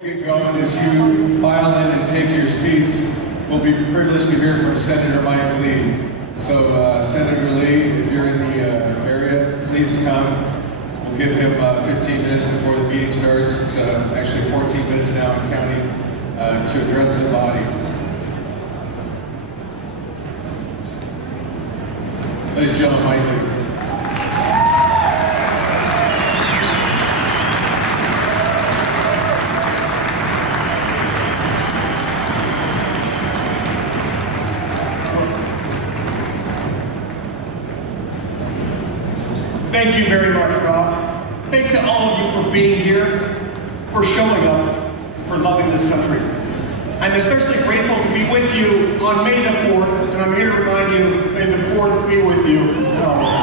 Get going as you file in and take your seats. We'll be privileged to hear from Senator Mike Lee. So, Senator Lee, if you're in the area, please come. We'll give him 15 minutes before the meeting starts. It's actually 14 minutes now and counting to address the body. Ladies and gentlemen, Mike Lee. Thank you very much, Rob. Thanks to all of you for being here, for showing up, for loving this country. I'm especially grateful to be with you on May the 4th, and I'm here to remind you, may the 4th be with you always.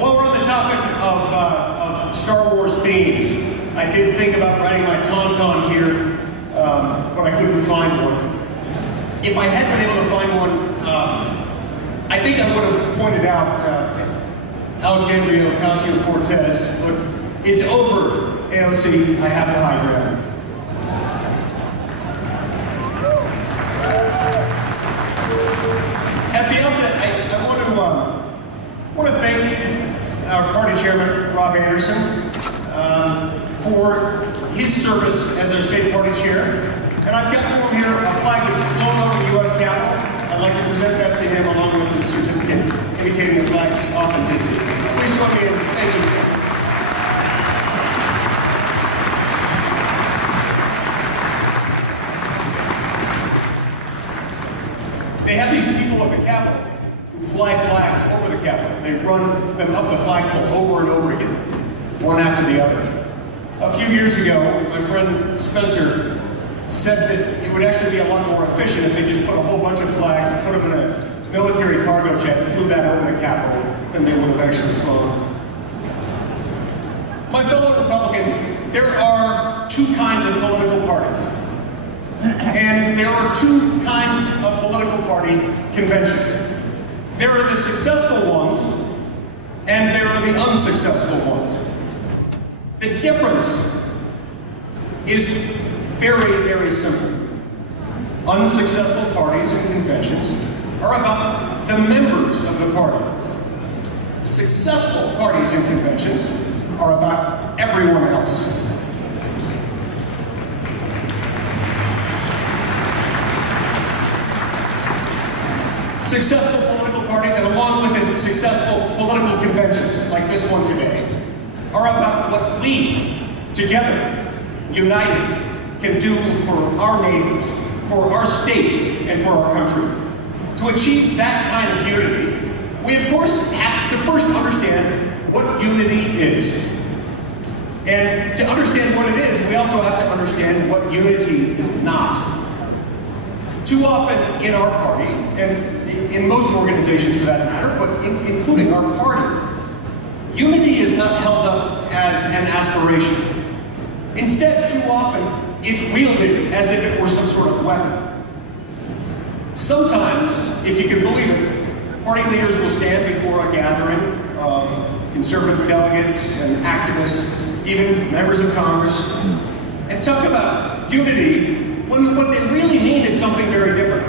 While we're on the topic of Star Wars themes, I did think about writing my tauntaun here, but I couldn't find one. If I had been able to find one, I think I would have pointed out Alexandria Ocasio-Cortez, look, it's over, AOC, I have the high ground. At the outset, I want to thank our party chairman, Rob Anderson, for his service as our state party chair. And I've got for him here a flag that's flown over the U.S. Capitol. I'd like to present that to him along with his certificate indicating the flag's authenticity. Please join me in thanking him. They have these people at the Capitol who fly flags over the Capitol. They run them up the flagpole over and over again, one after the other. A few years ago, my friend Spencer said that it would actually be a lot more efficient if they just put a whole bunch of flags, put them in a military cargo jet, and flew that over the Capitol, than they would have actually flown. My fellow Republicans, there are two kinds of political parties. And there are two kinds of political party conventions. There are the successful ones, and there are the unsuccessful ones. The difference is very, very simple. Unsuccessful parties and conventions are about the members of the party. Successful parties and conventions are about everyone else. Successful political parties, and along with it, successful political conventions, like this one today, are about what we, together, united, can do for our neighbors, for our state, and for our country. To achieve that kind of unity, we of course have to first understand what unity is. And to understand what it is, we also have to understand what unity is not. Too often in our party, and in most organizations for that matter, but including our party, unity is not held up as an aspiration. Instead, too often, it's wielded as if it were some sort of weapon. Sometimes, if you can believe it, party leaders will stand before a gathering of conservative delegates and activists, even members of Congress, and talk about unity when what they really mean is something very different.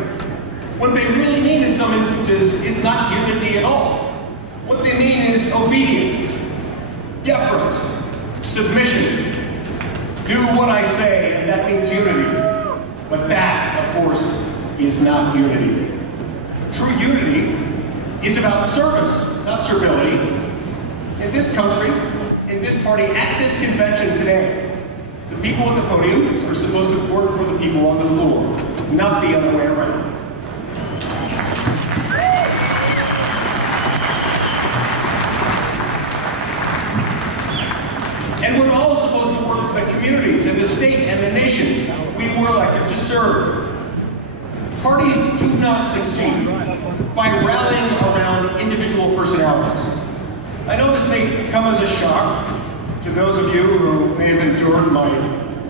What they really mean in some instances is not unity at all. What they mean is obedience, deference, submission. Do what I say, and that means unity. But that, of course, is not unity. True unity is about service, not servility. In this country, in this party, at this convention today, the people at the podium are supposed to work for the people on the floor, not the other way around. And we're all supposed to work for the communities and the state and the nation we were elected to serve. Parties do not succeed by rallying around individual personalities. I know this may come as a shock to those of you who may have endured my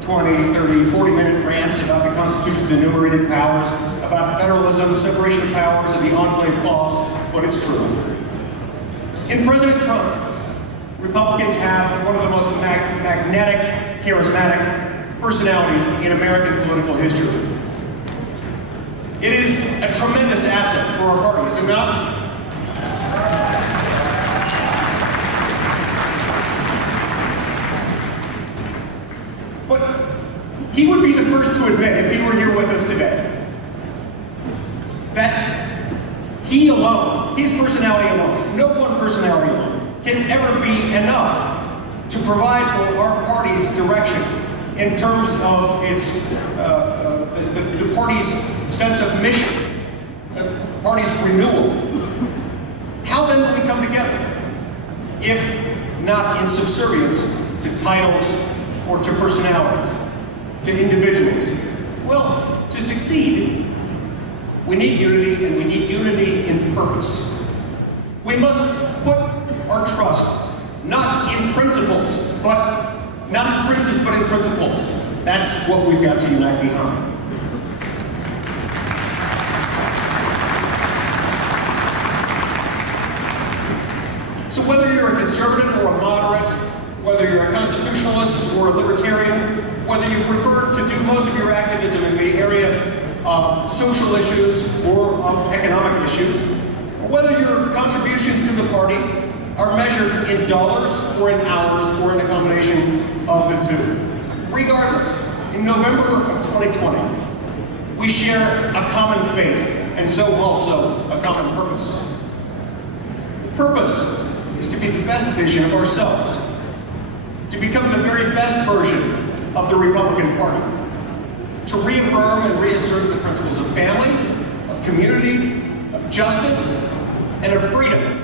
20, 30, 40-minute rants about the Constitution's enumerated powers, about federalism, separation of powers, and the enclave clause, but it's true. In President Trump, Republicans have one of the most magnificent magnetic, charismatic personalities in American political history. It is a tremendous asset for our party, is it not? But he would be the first to admit, if he were here with us today, that he alone, his personality alone, no one personality alone, can ever be enough to provide for our party's direction in terms of its the party's sense of mission, the party's renewal. How then do we come together, if not in subservience to titles or to personalities, to individuals? Well, to succeed, we need unity, and we need unity in purpose. We must put our trust not in principles, but not in princes, but in principles. That's what we've got to unite behind. So whether you're a conservative or a moderate, whether you're a constitutionalist or a libertarian, whether you prefer to do most of your activism in the area of social issues or of economic issues, or whether your contributions to the party are measured in dollars or in hours or in a combination of the two. Regardless, in November of 2020, we share a common fate, and so also a common purpose. The purpose is to be the best vision of ourselves, to become the very best version of the Republican Party, to reaffirm and reassert the principles of family, of community, of justice, and of freedom.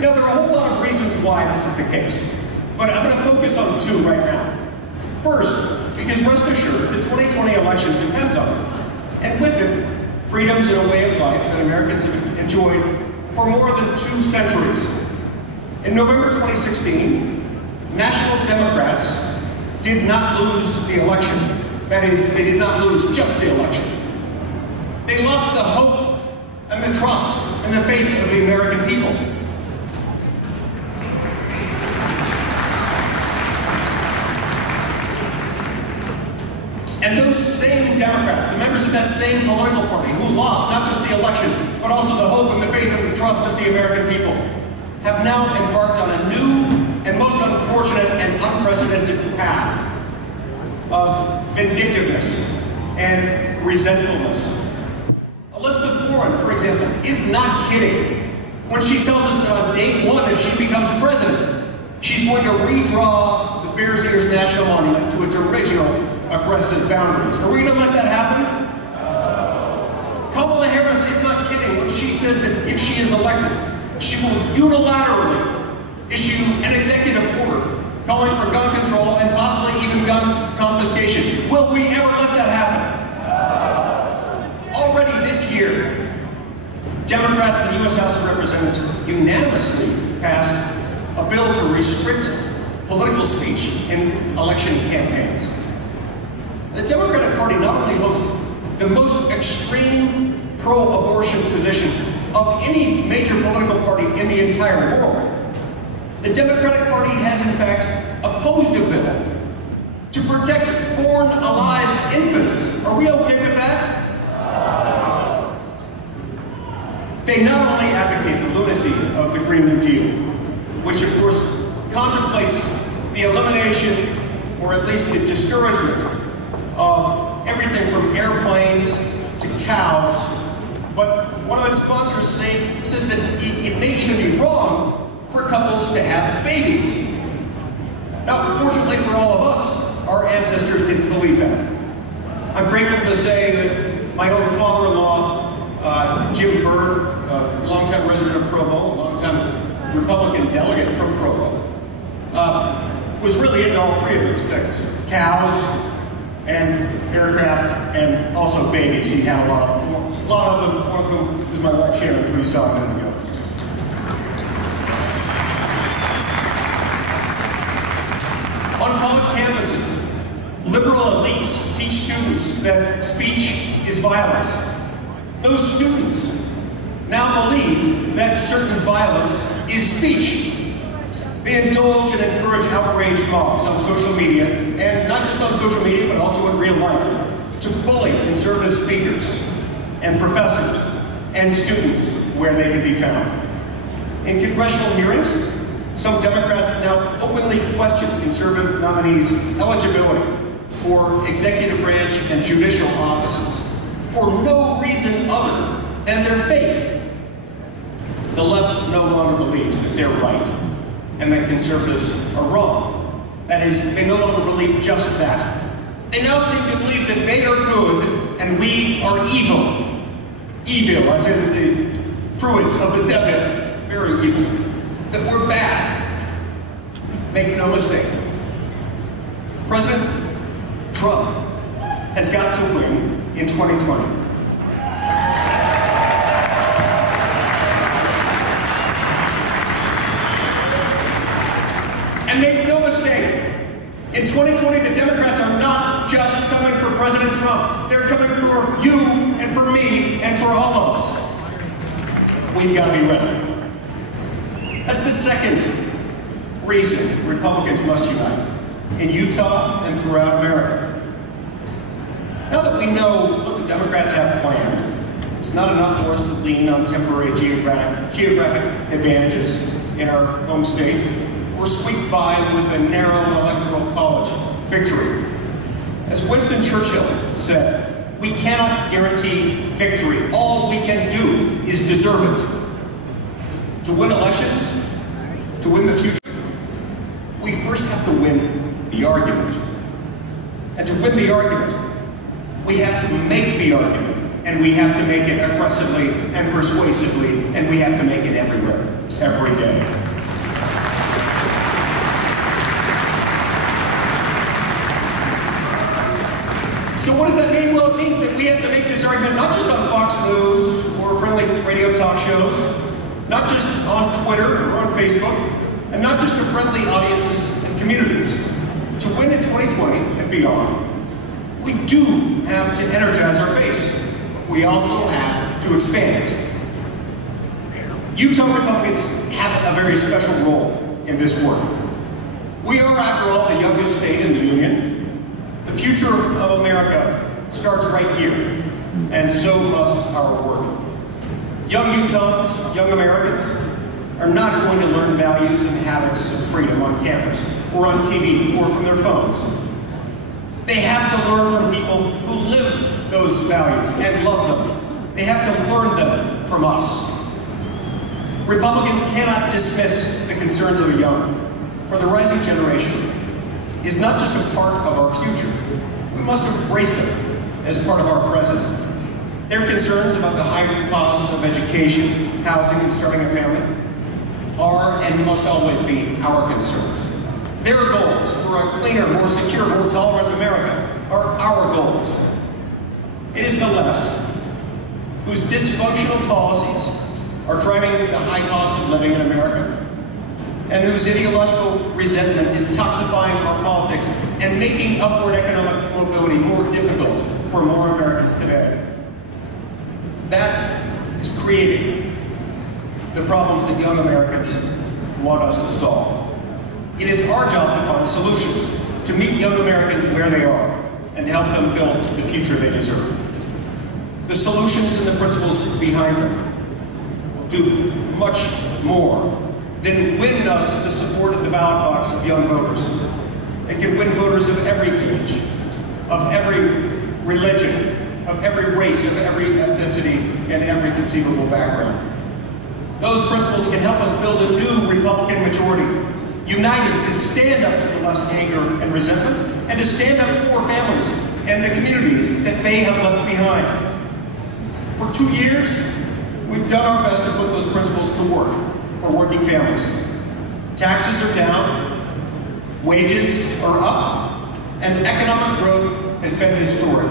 Now, there are a whole lot of reasons why this is the case, but I'm going to focus on two right now. First, because rest assured, the 2020 election depends on it, and with it, freedoms and a way of life that Americans have enjoyed for more than 2 centuries. In November 2016, National Democrats did not lose the election. That is, they did not lose just the election. They lost the hope and the trust and the faith of the American people. And those same Democrats, the members of that same political party who lost not just the election, but also the hope and the faith and the trust of the American people, have now embarked on a new and most unfortunate and unprecedented path of vindictiveness and resentfulness. Elizabeth Warren, for example, is not kidding when she tells us that on day 1, if she becomes president, she's going to redraw the Bears Ears National Monument to its original aggressive boundaries. Are we going to let that happen? Kamala Harris is not kidding when she says that if she is elected, she will unilaterally issue an executive order calling for gun control and possibly even gun confiscation. Will we ever let that happen? Already this year, Democrats in the U.S. House of Representatives unanimously passed a bill to restrict political speech in election campaigns. The Democratic Party not only holds the most extreme pro-abortion position of any major political party in the entire world, the Democratic Party has in fact opposed a bill to protect born alive infants. Are we okay with that? They not only advocate the lunacy of the Green New Deal, which of course contemplates the elimination, or at least the discouragement, of everything from airplanes to cows, but one of its sponsors says that it may even be wrong for couples to have babies. Now, fortunately for all of us, our ancestors didn't believe that. I'm grateful to say that my own father-in-law, Jim Byrd, a longtime resident of Provo, a longtime Republican delegate from Provo, was really into all 3 of those things: cows, and aircraft, and also babies. He had a lot of them. One of them was my wife Sharon, who you saw a minute ago. On college campuses, liberal elites teach students that speech is violence. Those students now believe that certain violence is speech. They indulge and encourage outrage mobs on social media, and not just on social media, but also in real life, to bully conservative speakers and professors and students where they can be found. In congressional hearings, some Democrats now openly question conservative nominees' eligibility for executive branch and judicial offices for no reason other than their faith. The left no longer believes that they're right and that conservatives are wrong. That is, they no longer believe just that. They now seem to believe that they are good and we are evil. Evil, as in the fruits of the devil, very evil. That we're bad. Make no mistake. President Trump has got to win in 2020. And make no mistake, in 2020, the Democrats are not just coming for President Trump. They're coming for you and for me and for all of us. We've got to be ready. That's the second reason Republicans must unite in Utah and throughout America. Now that we know what the Democrats have planned, it's not enough for us to lean on temporary geographic advantages in our home state or squeak by with a narrow electoral college victory. As Winston Churchill said, we cannot guarantee victory. All we can do is deserve it. To win elections, to win the future, we first have to win the argument. And to win the argument, we have to make the argument, and we have to make it aggressively and persuasively, and we have to make it everywhere, every day. So what does that mean? Well, it means that we have to make this argument not just on Fox News or friendly radio talk shows, not just on Twitter or on Facebook, and not just to friendly audiences and communities. To win in 2020 and beyond, we do have to energize our base. We also have to expand it. Utah Republicans have a very special role in this work. We are, after all, the youngest state in the Union. The future of America starts right here, and so must our work. Young Utahns, young Americans, are not going to learn values and habits of freedom on campus, or on TV, or from their phones. They have to learn from people who live those values and love them. They have to learn them from us. Republicans cannot dismiss the concerns of the young, for the rising generation is not just a part of our future. We must embrace them as part of our present. Their concerns about the high cost of education, housing, and starting a family are and must always be our concerns. Their goals for a cleaner, more secure, more tolerant America are our goals. It is the left whose dysfunctional policies are driving the high cost of living in America, and whose ideological resentment is toxifying our politics and making upward economic mobility more difficult for more Americans today. That is creating the problems that young Americans want us to solve. It is our job to find solutions, to meet young Americans where they are, and to help them build the future they deserve. The solutions and the principles behind them will do much more than win us the support of the ballot box of young voters. It can win voters of every age, of every religion, of every race, of every ethnicity, and every conceivable background. Those principles can help us build a new Republican majority, united to stand up to the left's anger and resentment, and to stand up for families and the communities that they have left behind. For 2 years, we've done our best to put those principles to work for working families. Taxes are down, wages are up, and economic growth has been historic.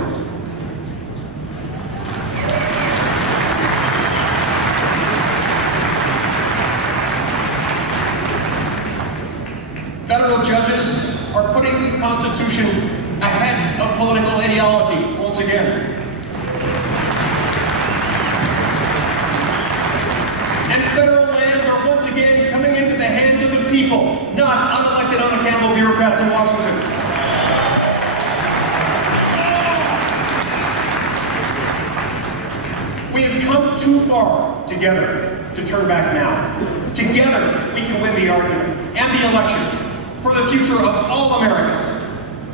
Federal judges are putting the Constitution ahead of political ideology once again. and federal lands are once again coming into the hands of the people, not unelected, unaccountable bureaucrats in Washington. We have come too far together to turn back now. Together, we can win the argument and the election for the future of all Americans.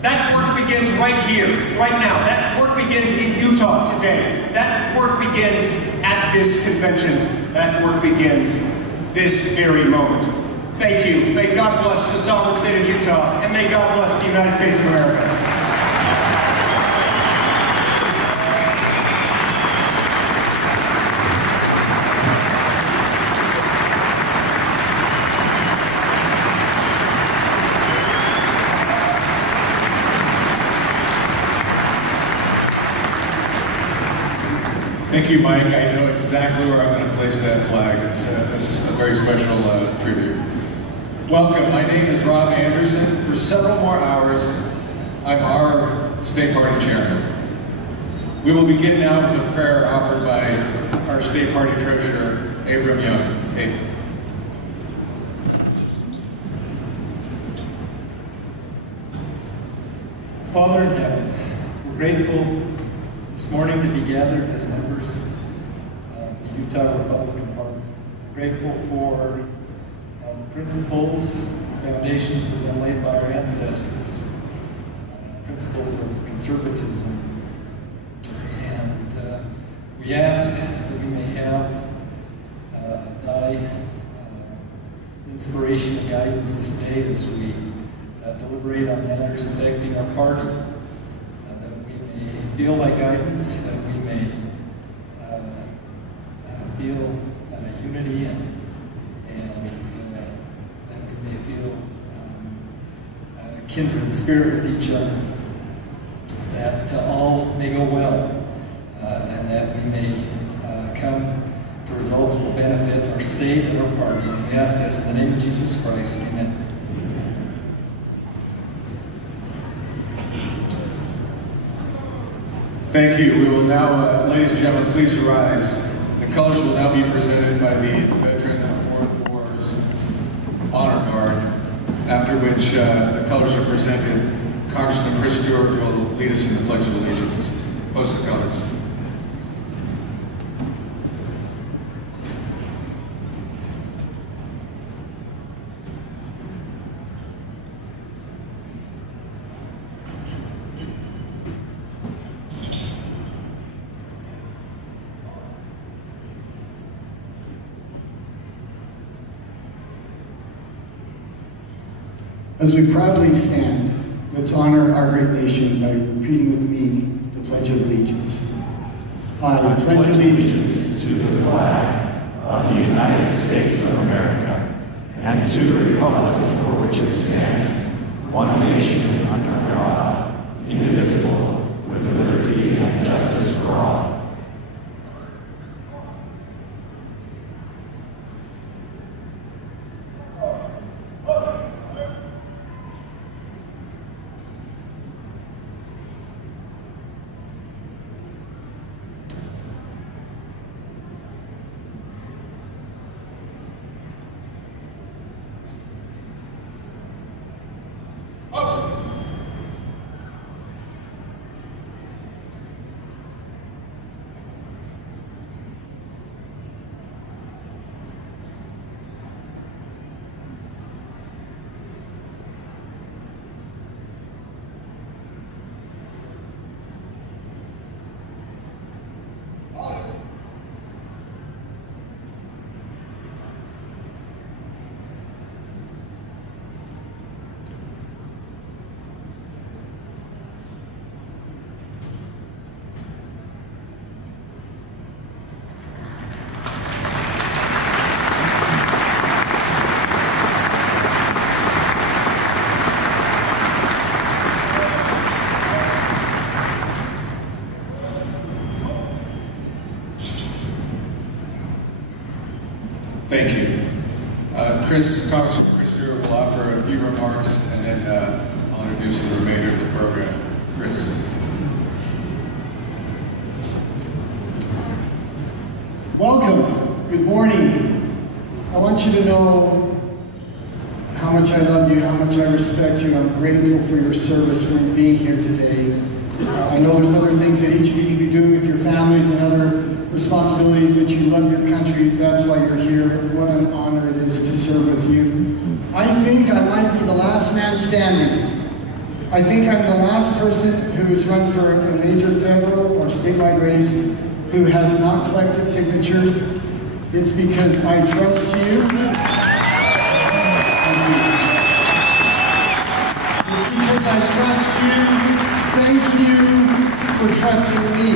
That work begins right here, right now. That work begins in Utah today. That work begins at this convention. That work begins this very moment. Thank you. May God bless the sovereign state of Utah, and may God bless the United States of America. Thank you, Mike. I know exactly where I'm going to place that flag. It's a very special tribute. Welcome. My name is Rob Anderson. For several more hours, I'm our state party chairman. We will begin now with a prayer offered by our state party treasurer, Abram Young. Abram. Father in heaven, we're grateful this morning to be gathered as members of the Utah Republican Party. Grateful for the principles, foundations that have been laid by our ancestors, principles of conservatism. And we ask that we may have thy inspiration and guidance this day as we deliberate on matters affecting our party. Feel thy guidance, that we may feel unity and that we may feel kindred spirit with each other, that all may go well, and that we may come to results that will benefit our state and our party. And we ask this in the name of Jesus Christ. Amen. Thank you. We will now, ladies and gentlemen, please rise. The colors will now be presented by the Veteran of Foreign Wars Honor Guard, after which the colors are presented. Congressman Chris Stewart will lead us in the Pledge of Allegiance. Post the colors. As we proudly stand, let's honor our great nation by repeating with me the Pledge of Allegiance. I pledge allegiance to the flag of the United States of America and to the republic for which it stands, one nation under God, indivisible, with liberty and justice for all. Thank you. Congressman Chris Stewart will offer a few remarks, and then I'll introduce the remainder of the program. Chris. Welcome. Good morning. want you to know how much I love you, how much I respect you. I'm grateful for your service, for being here today. I know there's other things that each of you can be doing with your families and other responsibilities, but you love your country. That's why you're here. What an honor it is to serve with you. I think I might be the last man standing. I think I'm the last person who's run for a major federal or statewide race who has not collected signatures. It's because I trust you. It's because I trust you. Thank you for trusting me.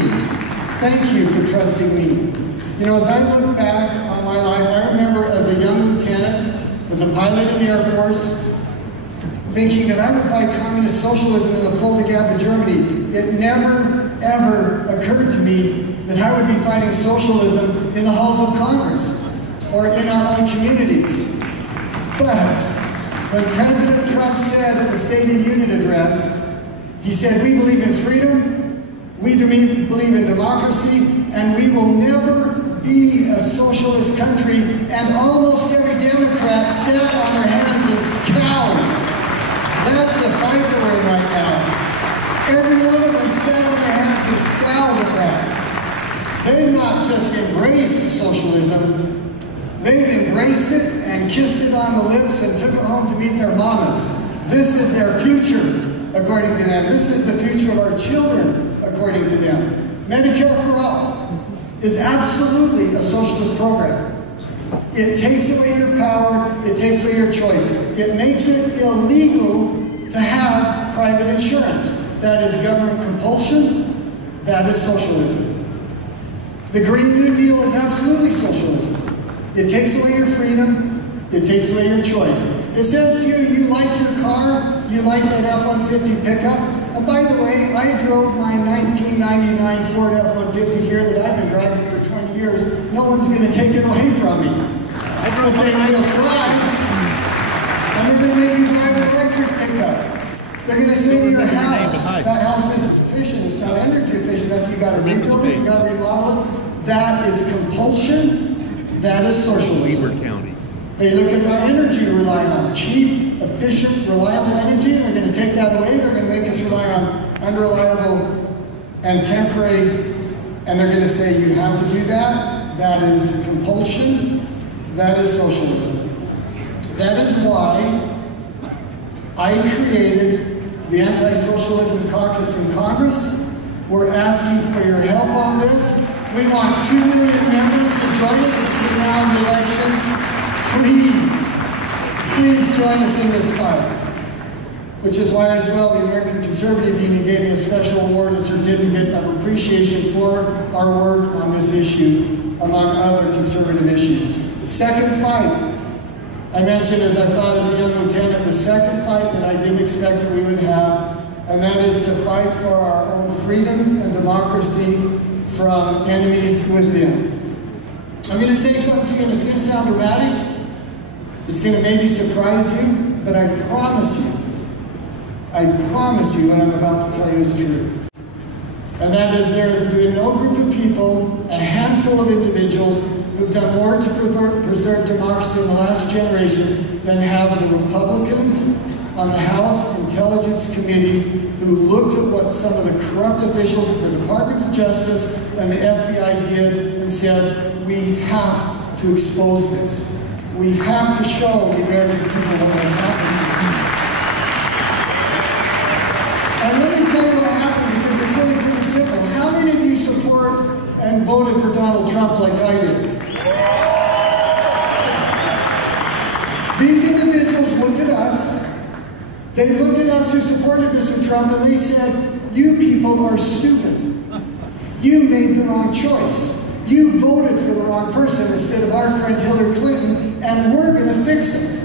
Thank you for trusting me. You know, as I look back on my life, I remember as a young lieutenant, as a pilot in the Air Force, thinking that I would fight communist socialism in the folding gap of Germany. It never, ever occurred to me that I would be fighting socialism in the halls of Congress or in our own communities. But when President Trump said at the State of the Union address, he said, "We believe in freedom, we believe in democracy, and we will never be a socialist country," and almost every Democrat sat on their hands and scowled. That's the fight that we're in right now. Every one of them sat on their hands and scowled at that. They've not just embraced socialism, they've embraced it and kissed it on the lips and took it home to meet their mamas. This is their future, according to them. This is the future of our children, according to them. Medicare for All is absolutely a socialist program. It takes away your power, it takes away your choice. It makes it illegal to have private insurance. That is government compulsion, that is socialism. The Green New Deal is absolutely socialism. It takes away your freedom, it takes away your choice. It says to you, you like your car, you like that F-150 pickup. And by the way, I drove my 1999 Ford F-150 here that I've been driving for 20 years. No one's going to take it away from me. But they will try, and they're going to make you drive an electric pickup. They're going to say to your house, that house isn't sufficient, it's not energy efficient enough, you got to rebuild it, you got to remodel it. That is compulsion, that is socialism. They look at our energy we rely on, cheap, efficient, reliable energy, and they're going to take that away, they're going to make us rely on unreliable and temporary, and they're going to say you have to do that. That is compulsion, that is socialism. That is why I created the Anti-Socialism Caucus in Congress. We're asking for your help on this. We want 2 million members to join us between now and the election. Please join us in this fight. Which is why as well the American Conservative Union gave me a special award and certificate of appreciation for our work on this issue, among other conservative issues. Second fight, I mentioned as I thought as a young lieutenant, the second fight that I didn't expect that we would have, and that is to fight for our own freedom and democracy from enemies within. I'm going to say something to you, and it's going to sound dramatic. It's going to maybe surprise you, but I promise you what I'm about to tell you is true. And that is there has been no group of people, a handful of individuals, who've done more to preserve democracy in the last generation than have the Republicans on the House Intelligence Committee, who looked at what some of the corrupt officials at the Department of Justice and the FBI did and said, we have to expose this. We have to show the American people what has happened. And let me tell you what happened, because it's really pretty simple. How many of you support and voted for Donald Trump like I did? These individuals looked at us, they looked at us who supported Mr. Trump, and they said, you people are stupid. You made the wrong choice. You voted for the wrong person instead of our friend Hillary Clinton, and we're going to fix it.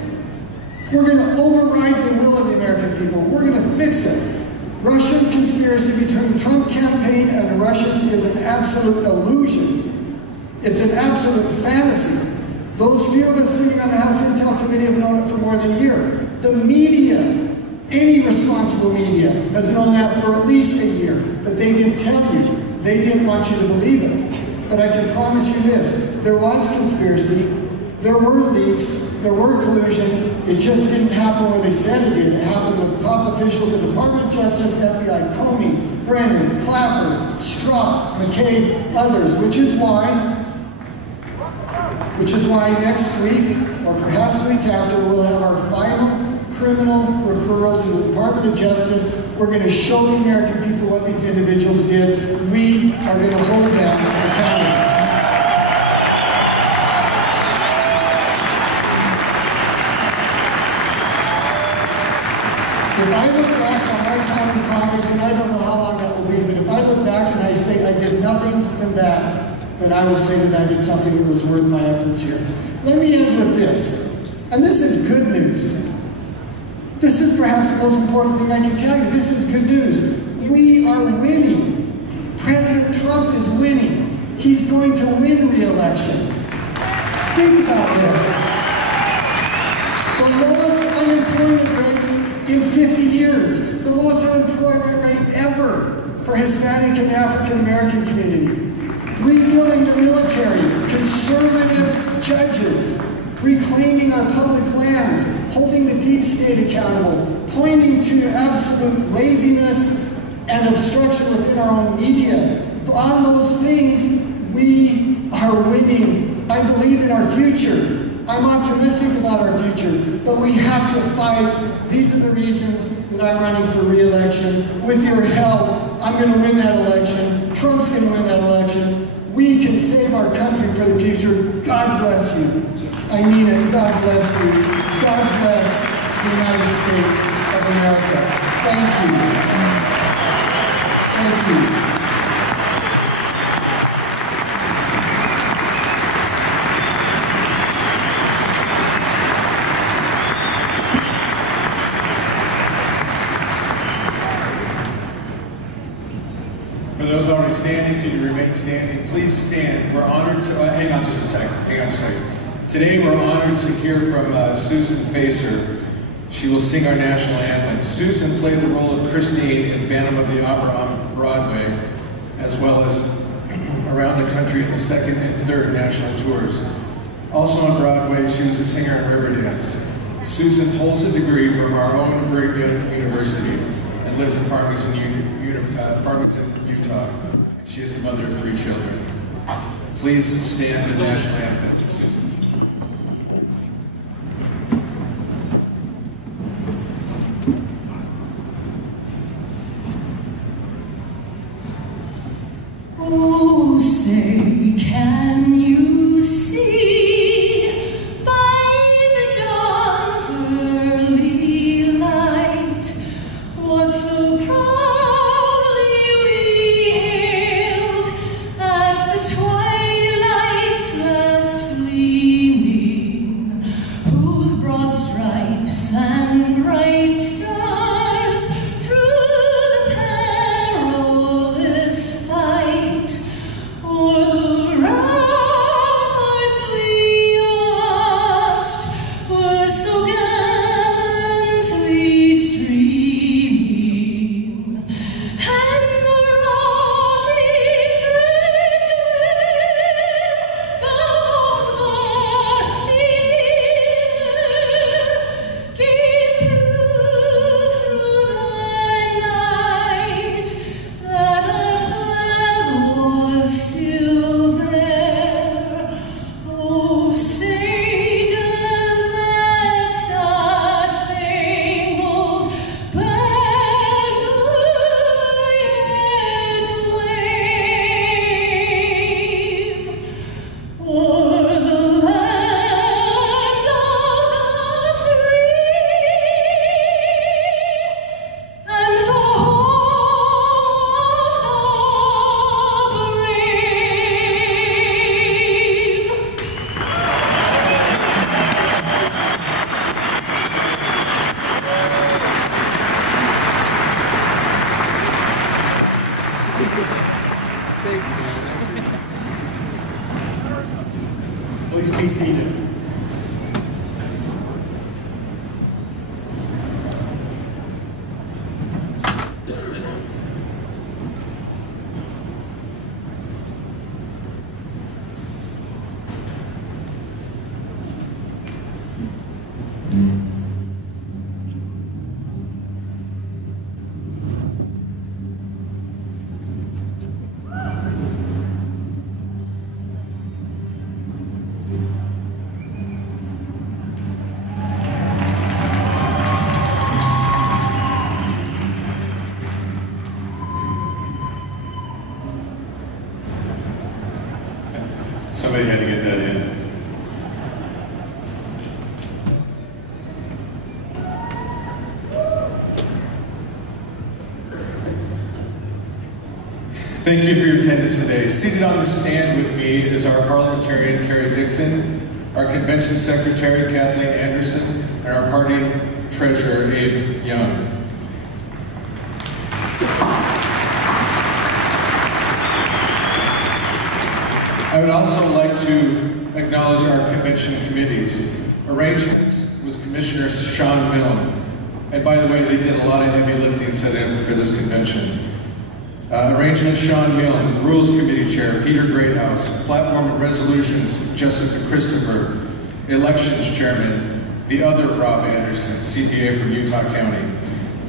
We're going to override the will of the American people. We're going to fix it. Russian conspiracy between the Trump campaign and the Russians is an absolute illusion. It's an absolute fantasy. Those few of us sitting on the House Intel Committee have known it for more than a year. The media, any responsible media, has known that for at least a year, but they didn't tell you. They didn't want you to believe it. But I can promise you this, there was conspiracy. There were leaks, there were collusion, it just didn't happen where they said it did. It happened with top officials of the Department of Justice, FBI, Comey, Brennan, Clapper, Strzok, McCabe, others, which is why next week, or perhaps the week after, we'll have our final criminal referral to the Department of Justice. We're going to show the American people what these individuals did. We are going to hold them accountable. If I look back on my time in Congress, and I don't know how long that will be, but if I look back and I say I did nothing than that, then I will say that I did something that was worth my efforts here. Let me end with this, and this is good news. This is perhaps the most important thing I can tell you. This is good news. We are winning. President Trump is winning. He's going to win re-election. Think about this. The lowest unemployment rate in 50 years. The lowest unemployment rate ever for Hispanic and African American community. Rebuilding the military, conservative judges, reclaiming our public lands, holding the deep state accountable, pointing to absolute laziness and obstruction within our own media. On those things, we are winning. I believe in our future. I'm optimistic about our future, but we have to fight. These are the reasons that I'm running for re-election. With your help, I'm going to win that election. Trump's going to win that election. We can save our country for the future. God bless you. I mean it. God bless you. God bless the United States of America. Thank you. Thank you. For those already standing, can you remain standing? Please stand. We're honored to, hang on just a second, hang on just a second. Today we're honored to hear from Susan Facer. She will sing our national anthem. Susan played the role of Christine in Phantom of the Opera on Broadway, as well as around the country in the second and third national tours. Also on Broadway, she was a singer in Riverdance. Susan holds a degree from our own Brigham University and lives in Farmington, Utah. She is the mother of 3 children. Please stand for the national anthem. Susan. Oh, say, can you see by the dawn's early light what so proudly we hailed as the twilight's last gleaming, whose broad stripes and bright stars through the perilous fight o'er the ramparts we watched were so gallantly streaming, and the rockets ring, the bombs bursting gave proof through the night that our flag was still there. Oh, say, does that star-spangled banner yet wave o'er the land of the free and the home of the brave? Please be seated. Somebody had to get that in. Thank you for your attendance today. Seated on the stand with me is our parliamentarian, Carrie Dixon, our convention secretary, Kathleen Anderson, and our party treasurer, Abe Young. I would also like to acknowledge our convention committees. Arrangements was Commissioner Sean Milne. And by the way, they did a lot of heavy lifting set in for this convention. Arrangements, Sean Milne. Rules Committee Chair, Peter Greathouse. Platform and Resolutions, Jessica Christopher. Elections Chairman, the other Rob Anderson, CPA from Utah County.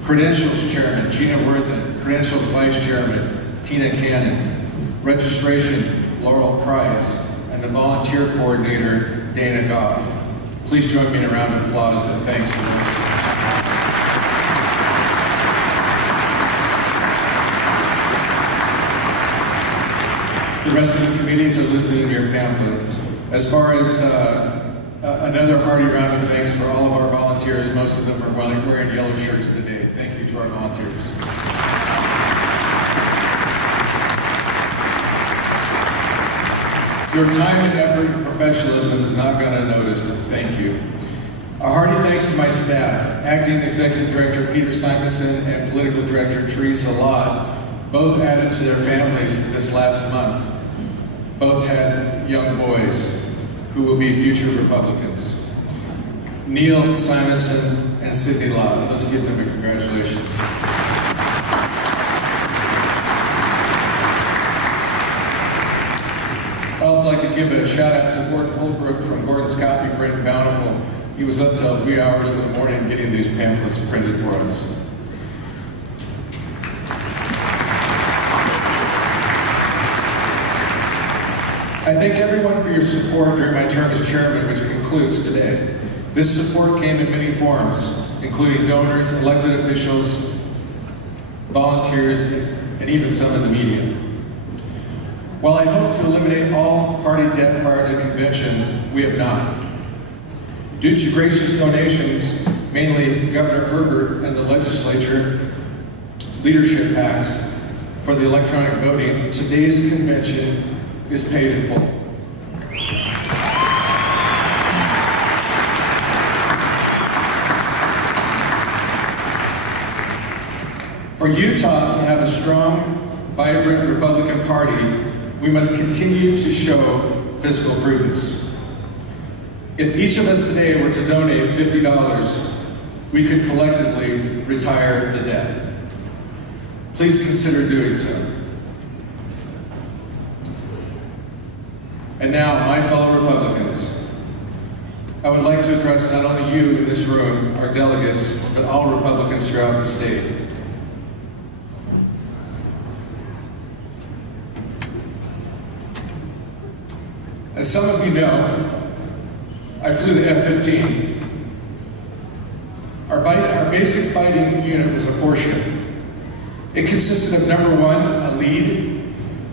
Credentials Chairman, Gina Worthen. Credentials Vice Chairman, Tina Cannon. Registration, Laurel Price, and the volunteer coordinator, Dana Goff. Please join me in a round of applause and thanks for this. The rest of the committees are listed in your pamphlet. As far as another hearty round of thanks for all of our volunteers, most of them are wearing yellow shirts today. Thank you to our volunteers. Your time and effort and professionalism is not gone unnoticed. Thank you. A hearty thanks to my staff, Acting Executive Director Peter Simonson and Political Director Teresa Lott, both added to their families this last month. Both had young boys who will be future Republicans. Neil Simonson and Sydney Lott. Let's give them a congratulations. I'd also like to give a shout out to Gordon Holbrook from Gordon's Copy Print in Bountiful. He was up till wee hours in the morning getting these pamphlets printed for us. I thank everyone for your support during my term as chairman, which concludes today. This support came in many forms, including donors, elected officials, volunteers, and even some in the media. While I hope to eliminate all party debt prior to convention, we have not. Due to gracious donations, mainly Governor Herbert and the legislature leadership PACs for the electronic voting, today's convention is paid in full. For Utah to have a strong, vibrant Republican Party, we must continue to show fiscal prudence. If each of us today were to donate $50, we could collectively retire the debt. Please consider doing so. And now, my fellow Republicans, I would like to address not only you in this room, our delegates, but all Republicans throughout the state. As some of you know, I flew the F-15. Our basic fighting unit was a 4-ship. It consisted of number 1, a lead,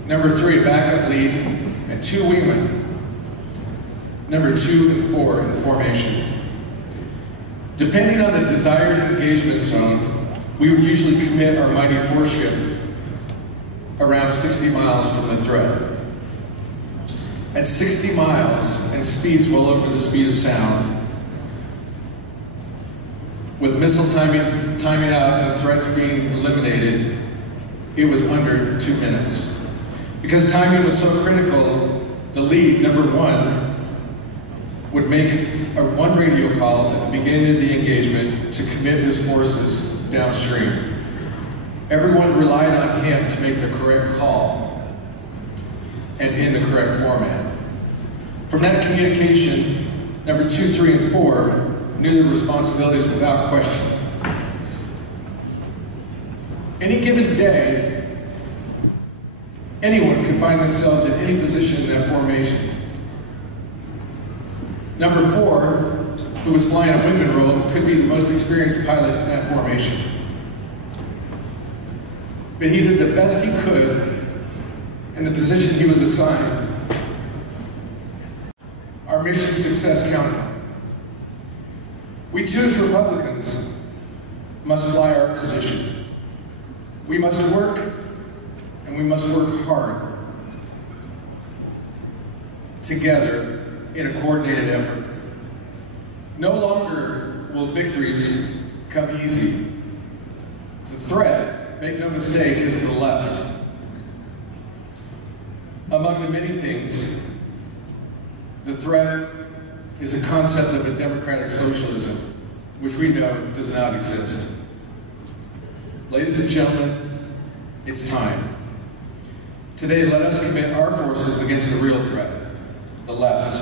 number 3, a backup lead, and 2 wingmen, number 2 and 4 in the formation. Depending on the desired engagement zone, we would usually commit our mighty 4-ship around 60 miles from the threat. At 60 miles and speeds well over the speed of sound, with missile timing out and threats being eliminated, it was under 2 minutes. Because timing was so critical, the lead, number 1, would make a 1 radio call at the beginning of the engagement to commit his forces downstream. Everyone relied on him to make the correct call and in the correct format. From that communication, number 2, 3, and 4 knew their responsibilities without question. Any given day, anyone can find themselves in any position in that formation. Number 4, who was flying a wingman role, could be the most experienced pilot in that formation. But he did the best he could in the position he was assigned. Our mission success counted. We too, as Republicans, must fly our position. We must work, and we must work hard together in a coordinated effort. No longer will victories come easy. The threat, make no mistake, is the left. Among the many things, the threat is a concept of a democratic socialism, which we know does not exist. Ladies and gentlemen, it's time. Today, let us commit our forces against the real threat, the left.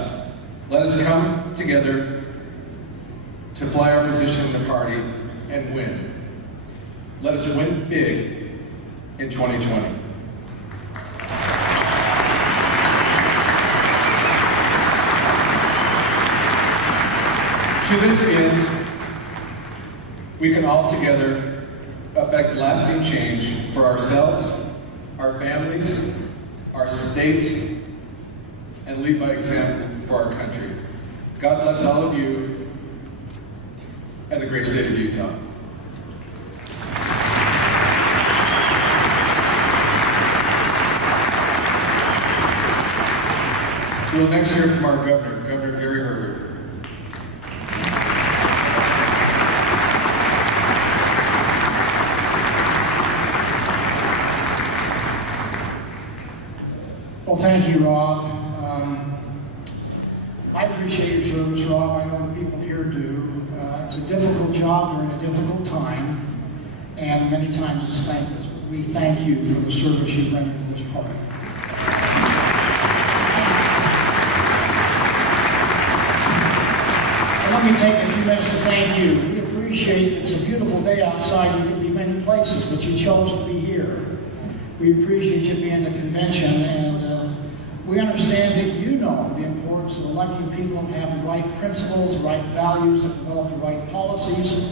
Let us come together to fly our position in the party and win. Let us win big in 2020. To this end, we can all together affect lasting change for ourselves, our families, our state, and lead by example for our country. God bless all of you and the great state of Utah. We'll next hear from our governor, Governor Gary Herbert. Well, thank you, Rob. I appreciate your service, Rob. I know the people here do. It's a difficult job during a difficult time, and many times it's thankless. But we thank you for the service you've rendered to this party. And let me take a few minutes to thank you. We appreciate it's a beautiful day outside. You could be many places, but you chose to be here. We appreciate you being at the convention, and we understand that you know the importance of electing people who have the right principles, the right values, that develop the right policies.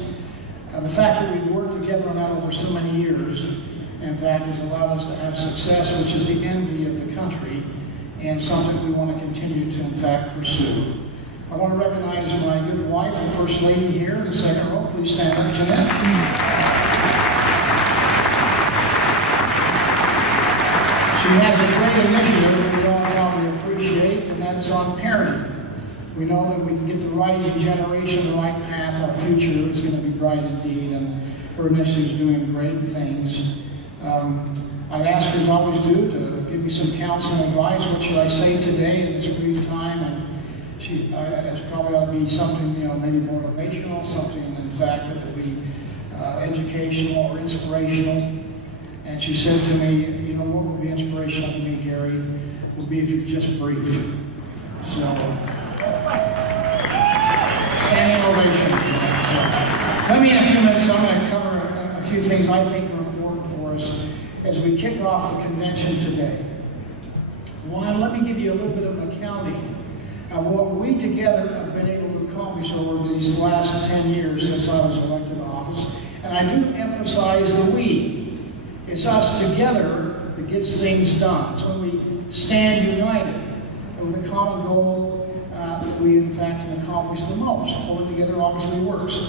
The fact that we've worked together on that over so many years, in fact, has allowed us to have success, which is the envy of the country, and something we want to continue to, in fact, pursue. I want to recognize my good wife, the First Lady here in the second row. Please stand up, Jeanette. She has a great initiative that we all probably appreciate, and that's on parenting. We know that we can get the rising generation the right path. Our future is going to be bright indeed, and her initiative is doing great things. I've asked her, as I always do, to give me some counsel and advice. What should I say today in this brief time? And it's probably ought to be something, maybe motivational, something, in fact, that will be educational or inspirational. And she said to me, what would be inspirational to me, Gary, would be if you just brief. So, standing ovation. So, let me, in a few minutes, I'm going to cover a few things I think are important for us as we kick off the convention today. One, let me give you a little bit of an accounting of what we together have been able to accomplish over these last 10 years since I was elected to office. And I do emphasize the we. It's us together that gets things done. So when we stand united and with a common goal, we in fact can accomplish the most. Pulling together obviously works.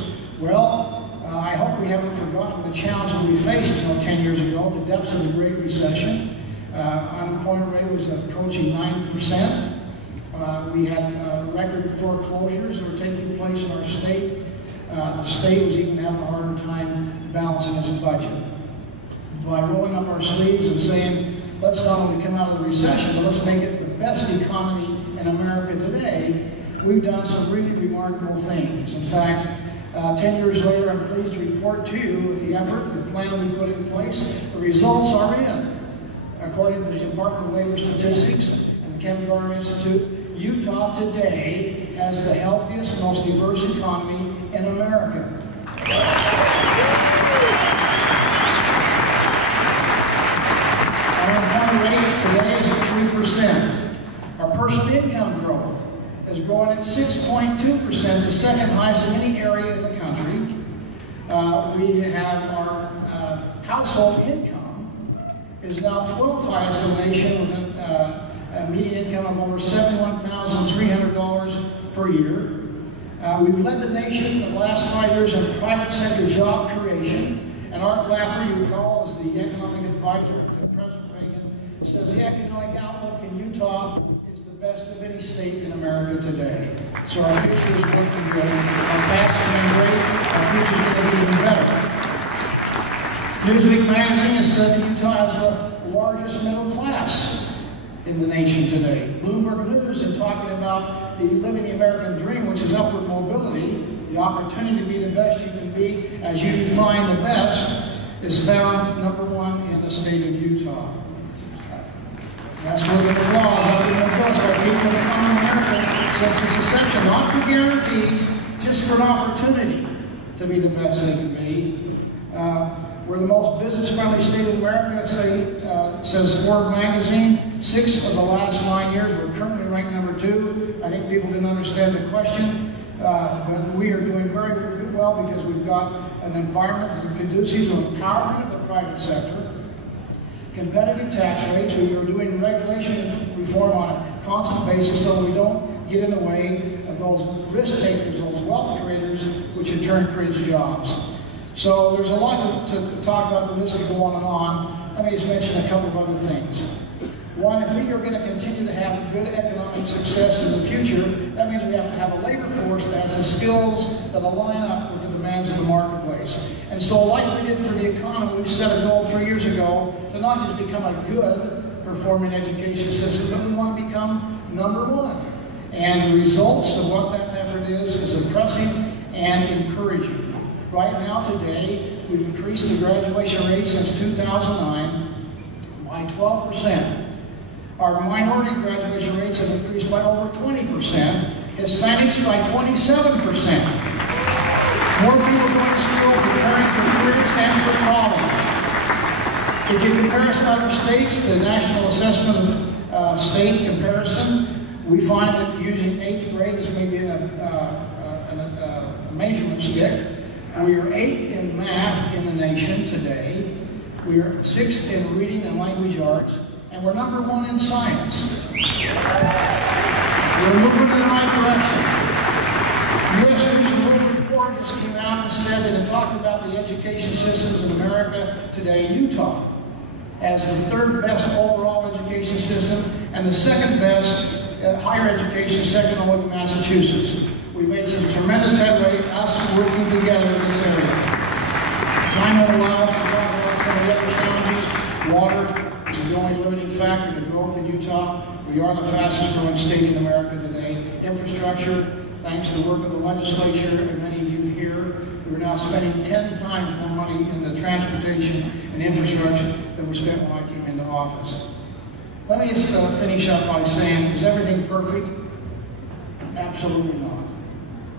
Well, I hope we haven't forgotten the challenge that we faced 10 years ago at the depths of the Great Recession. Unemployment rate was approaching 9%. We had record foreclosures that were taking place in our state. The state was even having a harder time balancing its budget. By rolling up our sleeves and saying, let's not only come out of the recession, but let's make it the best economy in America today, we've done some really remarkable things. In fact, 10 years later, I'm pleased to report to you with the effort and the plan we put in place, the results are in. According to the Department of Labor Statistics and the Kevin Garner Institute, Utah today has the healthiest, most diverse economy in America. Our employment rate today is at 3%. Our personal income growth is growing at 6.2%, the second highest in any area in the country. We have our household income is now 12th highest in the nation with a median income of over $71,300 per year. We've led the nation in the last 5 years in private sector job creation. And Art Laffer, you recall, is the economic advisor to President Reagan, says the economic outlook in Utah is the best of any state in America today. So our future is looking good. Our past has been great. Our future is going to be even better. Newsweek magazine has said that Utah has the largest middle class in the nation today. Bloomberg News is talking about the living the American dream, which is upward mobility, the opportunity to be the best you can be as you define the best, is found #1 in the state of Utah. That's where the law is up in the books, why people have come to America since its inception, not for guarantees, just for an opportunity to be the best they can be. We're the most business-friendly state in America, says Forbes magazine. 6 of the last 9 years, we're currently ranked #2. I think people didn't understand the question, but we are doing very well because we've got an environment that's conducive to empowerment of the private sector, competitive tax rates. We are doing regulation reform on a constant basis so we don't get in the way of those risk takers, those wealth creators, which in turn creates jobs. So there's a lot to talk about. The list could go on and on. Let me just mention a couple of other things. One, if we are going to continue to have good economic success in the future, that means we have to have a labor force that has the skills that align up with the demands of the marketplace. And so like we did for the economy, we set a goal 3 years ago to not just become a good performing education system, but we want to become #1. And the results of what that effort is impressive and encouraging. Right now, today, we've increased the graduation rate since 2009 by 12%. Our minority graduation rates have increased by over 20%, Hispanics by 27%. More people going to school preparing for careers and for college. If you compare us to other states, the National Assessment of State comparison, we find that using 8th grade as maybe a measurement stick, we are 8th in math in the nation today. We are 6th in reading and language arts, and we're #1 in science. We're moving in the right direction. U.S. News and World Report just came out and said that in talking about the education systems in America today, Utah has the 3rd best overall education system and the 2nd best higher education, second only to Massachusetts. We made some tremendous headway, us working together in this area. Time won't allow us to talk about some of the other challenges. Water is the only limiting factor to growth in Utah. We are the fastest growing state in America today. Infrastructure, thanks to the work of the legislature and many of you here, we're now spending 10 times more money in the transportation and infrastructure than we spent when I came into office. Let me just finish up by saying, is everything perfect? Absolutely not.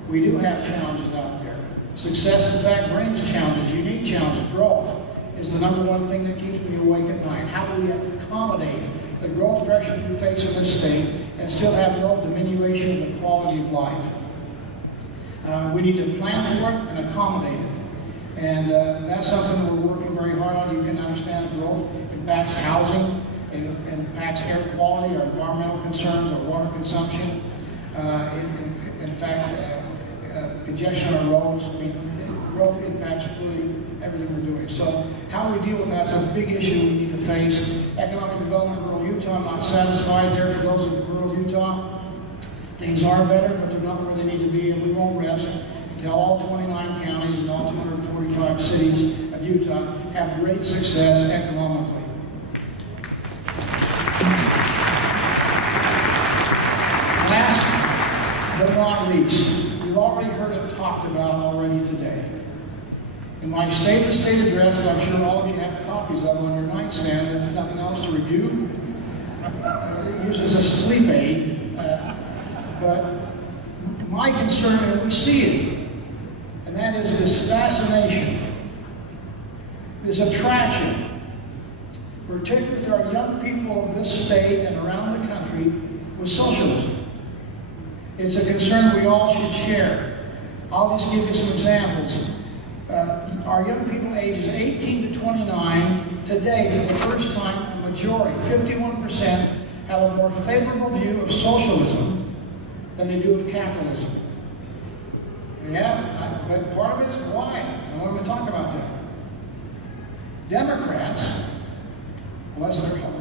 We do have challenges out there. Success, in fact, brings challenges, unique challenges. Growth is the #1 thing that keeps me awake at night. How do we accommodate the growth pressure we face in this state and still have no diminution of the quality of life? We need to plan for it and accommodate it. And that's something that we're working very hard on. You can understand growth impacts housing, it impacts air quality, our environmental concerns, our water consumption. In fact, congestion on roads, growth impacts really everything we're doing. So how we deal with that's a big issue we need to face. Economic development in rural Utah, I'm not satisfied there for those of rural Utah. Things are better, but they're not where they need to be, and we won't rest until all 29 counties and all 245 cities of Utah have great success economically. Last but not least, you've already heard it talked about already today. In my State of the State address, that I'm sure all of you have copies of on your nightstand, if nothing else to review, it uses a sleep aid, but My concern, and we see it, and that is this fascination, this attraction, particularly with our young people of this state and around the country, with socialism. It's a concern we all should share. I'll just give you some examples. Our young people ages 18 to 29 today, for the first time, a majority, 51%, have a more favorable view of socialism than they do of capitalism. Yeah, but part of it's why. I want to talk about that. Democrats, bless their heart.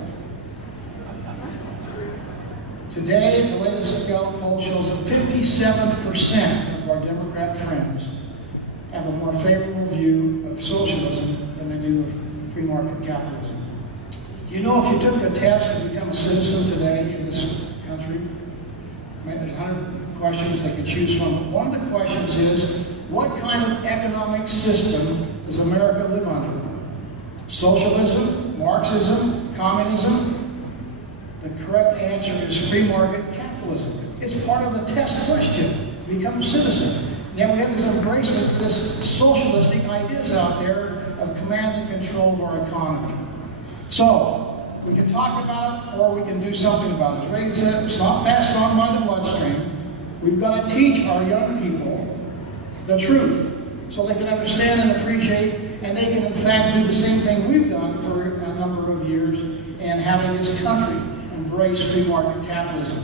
Today, the latest Gallup poll shows that 57% of our Democrat friends have a more favorable view of socialism than they do of free market capitalism. Do you know if you took a test to become a citizen today in this country, there's 100 questions they could choose from. One of the questions is, what kind of economic system does America live under? Socialism, Marxism, communism? The correct answer is free market capitalism. It's part of the test question to become a citizen. Now we have this embracement for this socialistic ideas out there of command and control of our economy. So, we can talk about it or we can do something about it. As Reagan said, it's not passed on by the bloodstream. We've got to teach our young people the truth so they can understand and appreciate, and they can in fact do the same thing we've done for a number of years in having this country embrace free market capitalism.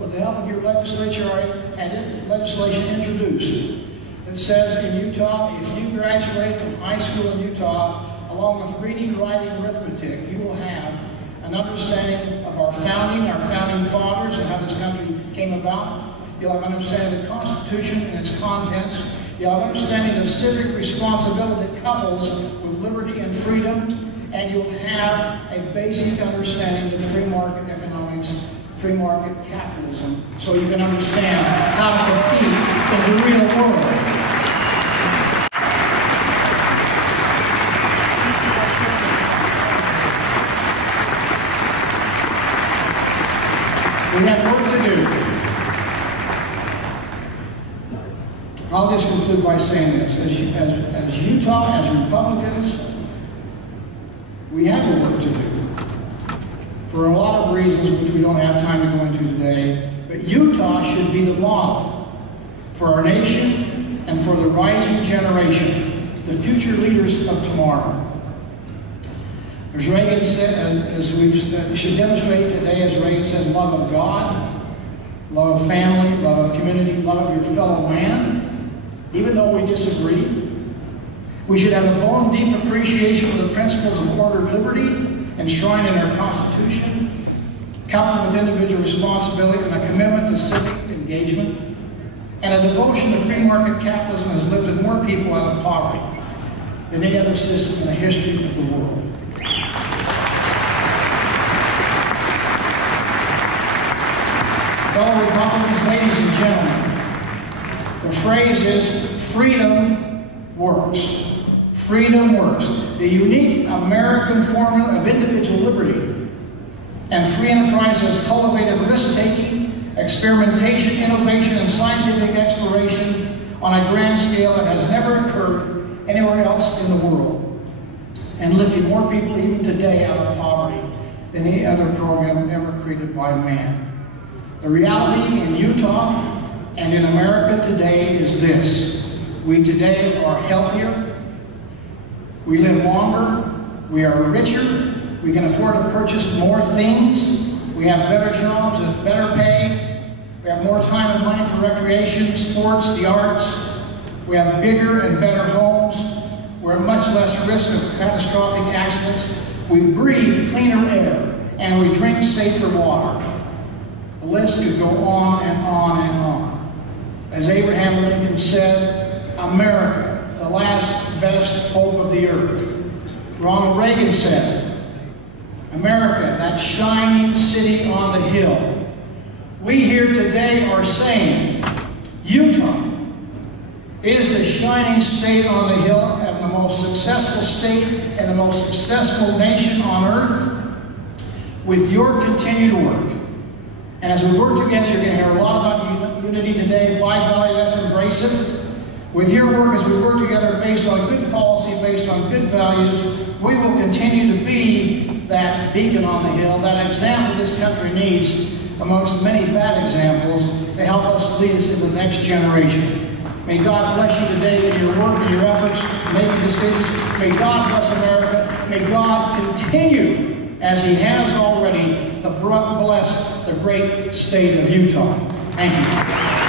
With the help of your legislature, I had legislation introduced that says in Utah, if you graduate from high school in Utah, along with reading, writing, and arithmetic, you will have an understanding of our founding fathers and how this country came about. You'll have an understanding of the Constitution and its contents. You'll have an understanding of civic responsibility that couples with liberty and freedom. And you'll have a basic understanding of free market economics, free market capitalism, so you can understand how to compete in the real world. We have work to do. I'll just conclude by saying this. As Utah, as Republicans, we have work to do for a lot of reasons which we don't have time to go into today. But Utah should be the model for our nation and for the rising generation, the future leaders of tomorrow. As Reagan said, as we should demonstrate today, as Reagan said, love of God, love of family, love of community, love of your fellow man, even though we disagree. We should have a bone-deep appreciation for the principles of ordered liberty enshrined in our Constitution, coupled with individual responsibility and a commitment to civic engagement, and a devotion to free market capitalism has lifted more people out of poverty than any other system in the history of the world. Fellow Republicans, ladies and gentlemen, the phrase is, freedom works. Freedom works. The unique American formula of individual liberty and free enterprise has cultivated risk-taking, experimentation, innovation, and scientific exploration on a grand scale that has never occurred anywhere else in the world, and lifting more people even today out of poverty than any other program ever created by man. The reality in Utah and in America today is this. We today are healthier, we live longer, we are richer, we can afford to purchase more things, we have better jobs at better pay, we have more time and money for recreation, sports, the arts, we have bigger and better homes, we're at much less risk of catastrophic accidents, we breathe cleaner air, and we drink safer water. The list could go on and on and on. As Abraham Lincoln said, America, the last best hope of the earth. Ronald Reagan said, America, that shining city on the hill. We here today are saying, Utah is the shining state on the hill of the most successful state and the most successful nation on earth with your continued work. And as we work together, you're going to hear a lot about unity today, embrace it. With your work, as we work together based on good policy, based on good values, we will continue to be that beacon on the hill, that example this country needs amongst many bad examples to help us lead us into the next generation. May God bless you today in your work and your efforts, making decisions. May God bless America. May God continue, as He has already, to bless the great state of Utah. Thank you.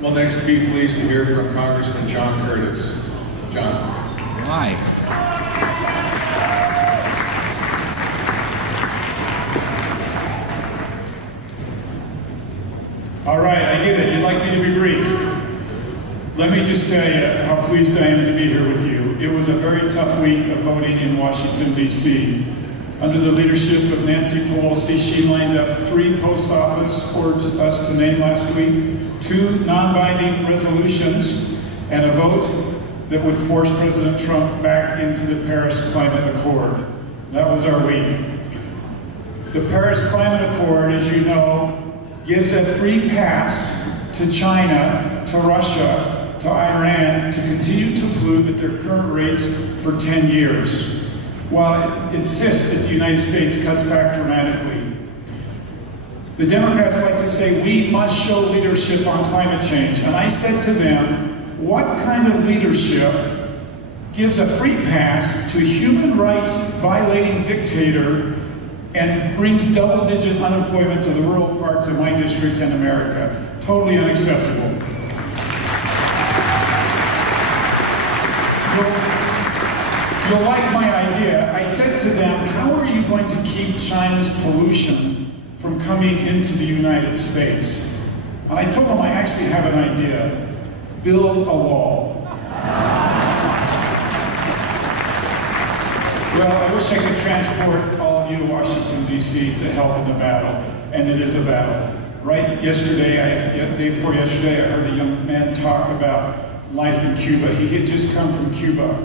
We'll next be pleased to hear from Congressman John Curtis. John. Hi. All right, I get it. You'd like me to be brief. Let me just tell you how pleased I am to be here with you. It was a very tough week of voting in Washington, D.C. Under the leadership of Nancy Pelosi, she lined up 3 post office for us to name last week, 2 non-binding resolutions, and a vote that would force President Trump back into the Paris Climate Accord. That was our week. The Paris Climate Accord, as you know, gives a free pass to China, to Russia, to Iran to continue to pollute at their current rates for 10 years, while it insists that the United States cuts back dramatically. The Democrats like to say, we must show leadership on climate change. And I said to them, what kind of leadership gives a free pass to a human rights violating dictator and brings double-digit unemployment to the rural parts of my district and America? Totally unacceptable. You'll like my idea. I said to them, how are you going to keep China's pollution from coming into the United States? And I told them I actually have an idea. Build a wall. Well, I wish I could transport all of you to Washington, D.C. to help in the battle, and it is a battle. Right yesterday, day before yesterday, I heard a young man talk about life in Cuba. He had just come from Cuba,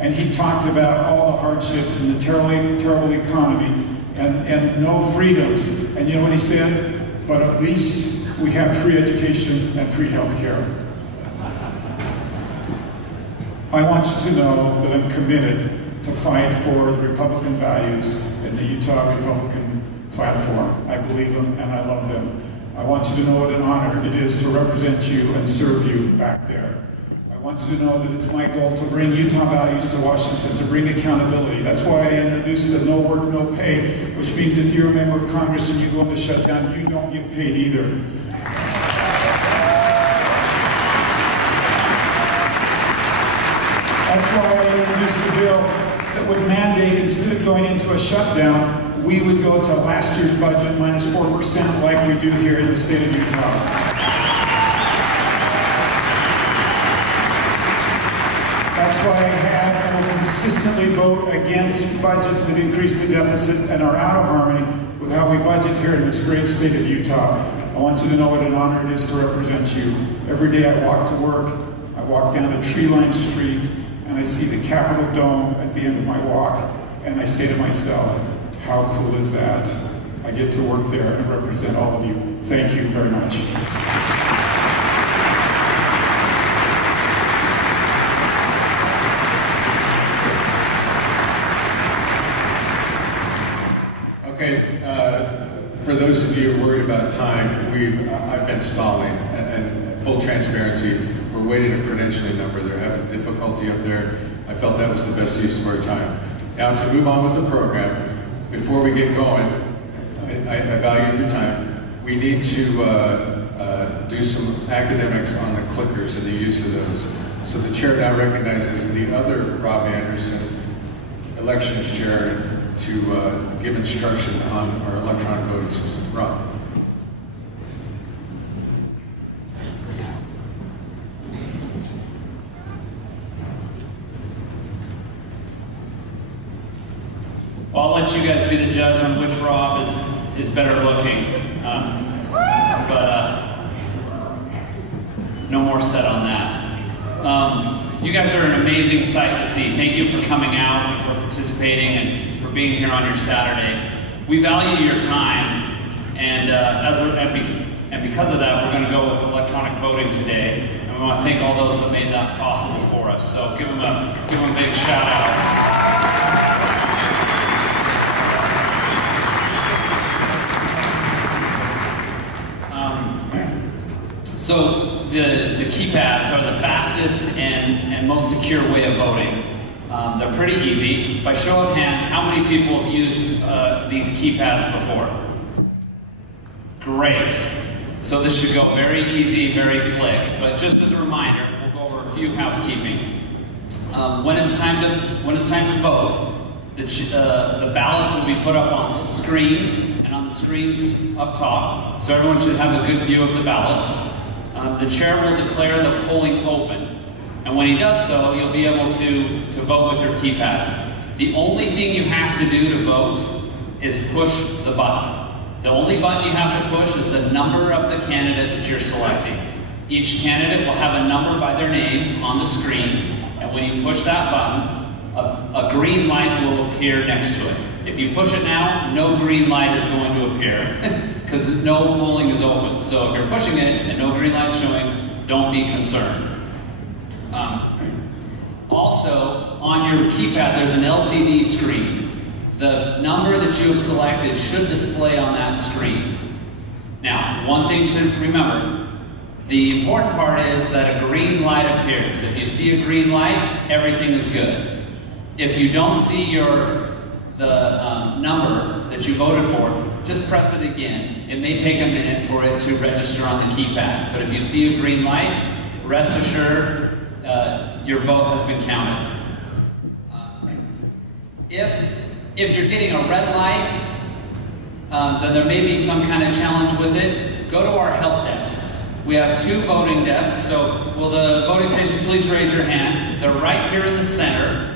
and he talked about all the hardships and the terrible economy and no freedoms. And you know what he said? But at least we have free education and free health care. I want you to know that I'm committed to fight for the Republican values and the Utah Republican platform. I believe them and I love them. I want you to know what an honor it is to represent you and serve you back there. I want you to know that it's my goal to bring Utah values to Washington, to bring accountability. That's why I introduced the no work, no pay, which means if you're a member of Congress and you go into shutdown, you don't get paid either. That's why I introduced the bill that would mandate, instead of going into a shutdown, we would go to last year's budget minus 4% like we do here in the state of Utah. That's why I have and will consistently vote against budgets that increase the deficit and are out of harmony with how we budget here in this great state of Utah. I want you to know what an honor it is to represent you. Every day I walk to work, I walk down a tree-lined street, and I see the Capitol Dome at the end of my walk, and I say to myself, how cool is that? I get to work there and represent all of you. Thank you very much. Okay, for those of you who are worried about time, I've been stalling, and full transparency, we're waiting a credentialing number. They're having difficulty up there. I felt that was the best use of our time. Now, to move on with the program, before we get going, I value your time. We need to do some academics on the clickers and the use of those. So the chair now recognizes the other Rob Anderson, elections chair, to give instruction on our electronic voting system. Rob. Well, I'll let you guys be the judge on which Rob is is better looking. No more said on that. You guys are an amazing sight to see. Thank you for coming out and for participating and for being here on your Saturday. We value your time, and because of that, we're going to go with electronic voting today. And we want to thank all those that made that possible for us. So give them a big shout out. So the keypads are the fastest and most secure way of voting. They're pretty easy. By show of hands, how many people have used these keypads before? Great. So this should go very easy, very slick. But just as a reminder, we'll go over a few housekeeping. When it's time to vote, the ballots will be put up on the screen and on the screens up top. So everyone should have a good view of the ballots. The chair will declare the polling open. And when he does so, you'll be able to vote with your keypads. The only thing you have to do to vote is push the button. The only button you have to push is the number of the candidate that you're selecting. Each candidate will have a number by their name on the screen, and when you push that button, a green light will appear next to it. If you push it now, no green light is going to appear because no polling is open. So if you're pushing it and no green light is showing, don't be concerned. Also, on your keypad, there's an LCD screen. The number that you have selected should display on that screen. Now, one thing to remember, the important part is that a green light appears. If you see a green light, everything is good. If you don't see the number that you voted for, just press it again. It may take a minute for it to register on the keypad, but if you see a green light, rest assured your vote has been counted. If you're getting a red light, then there may be some kind of challenge with it. Go to our help desks. We have 2 voting desks, so will the voting stations please raise your hand? They're right here in the center.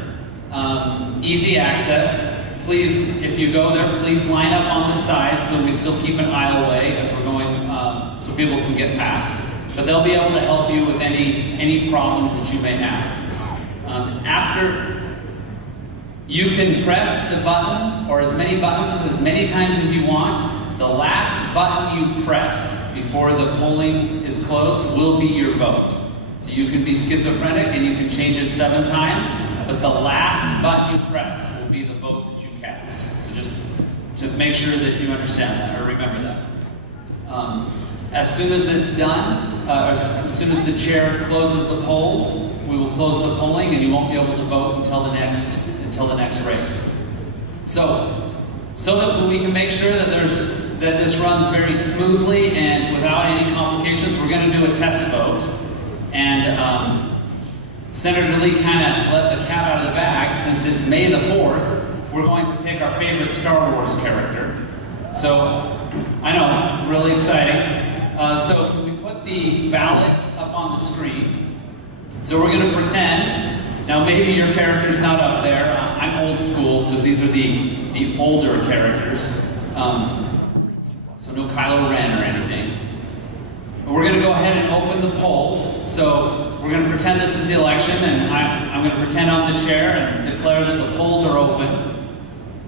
Easy access. Please, if you go there, please line up on the side so we still keep an aisle away as we're going, so people can get past. But they'll be able to help you with any problems that you may have. After, you can press the button, or as many buttons, as many times as you want. The last button you press before the polling is closed will be your vote. So you can be schizophrenic and you can change it 7 times, but the last button you press will be the vote that you cast. So just to make sure that you understand that or remember that. As soon as it's done, as soon as the chair closes the polls, we will close the polling and you won't be able to vote until the next race. So that we can make sure that this runs very smoothly and without any complications, we're going to do a test vote. And Senator Lee kind of let the cat out of the bag. Since it's May the 4th, we're going to pick our favorite Star Wars character. So, I know, really exciting. So can we put the ballot up on the screen? So we're going to pretend, now maybe your character's not up there. I'm old school, so these are the older characters. So no Kylo Ren or anything. But we're going to go ahead and open the polls. So we're going to pretend this is the election, and I'm going to pretend I'm the chair and declare that the polls are open.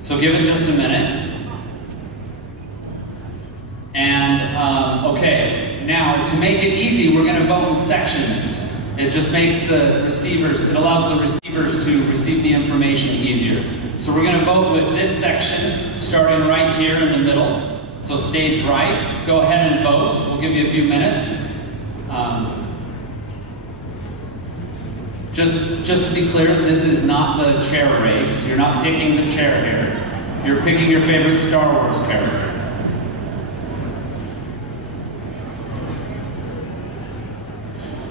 So give it just a minute. And, okay, now to make it easy, we're going to vote in sections. It just makes it allows the receivers to receive the information easier. So we're going to vote with this section, starting right here in the middle. So stage right, go ahead and vote. We'll give you a few minutes. Just to be clear, this is not the chair race. You're not picking the chair here. You're picking your favorite Star Wars character.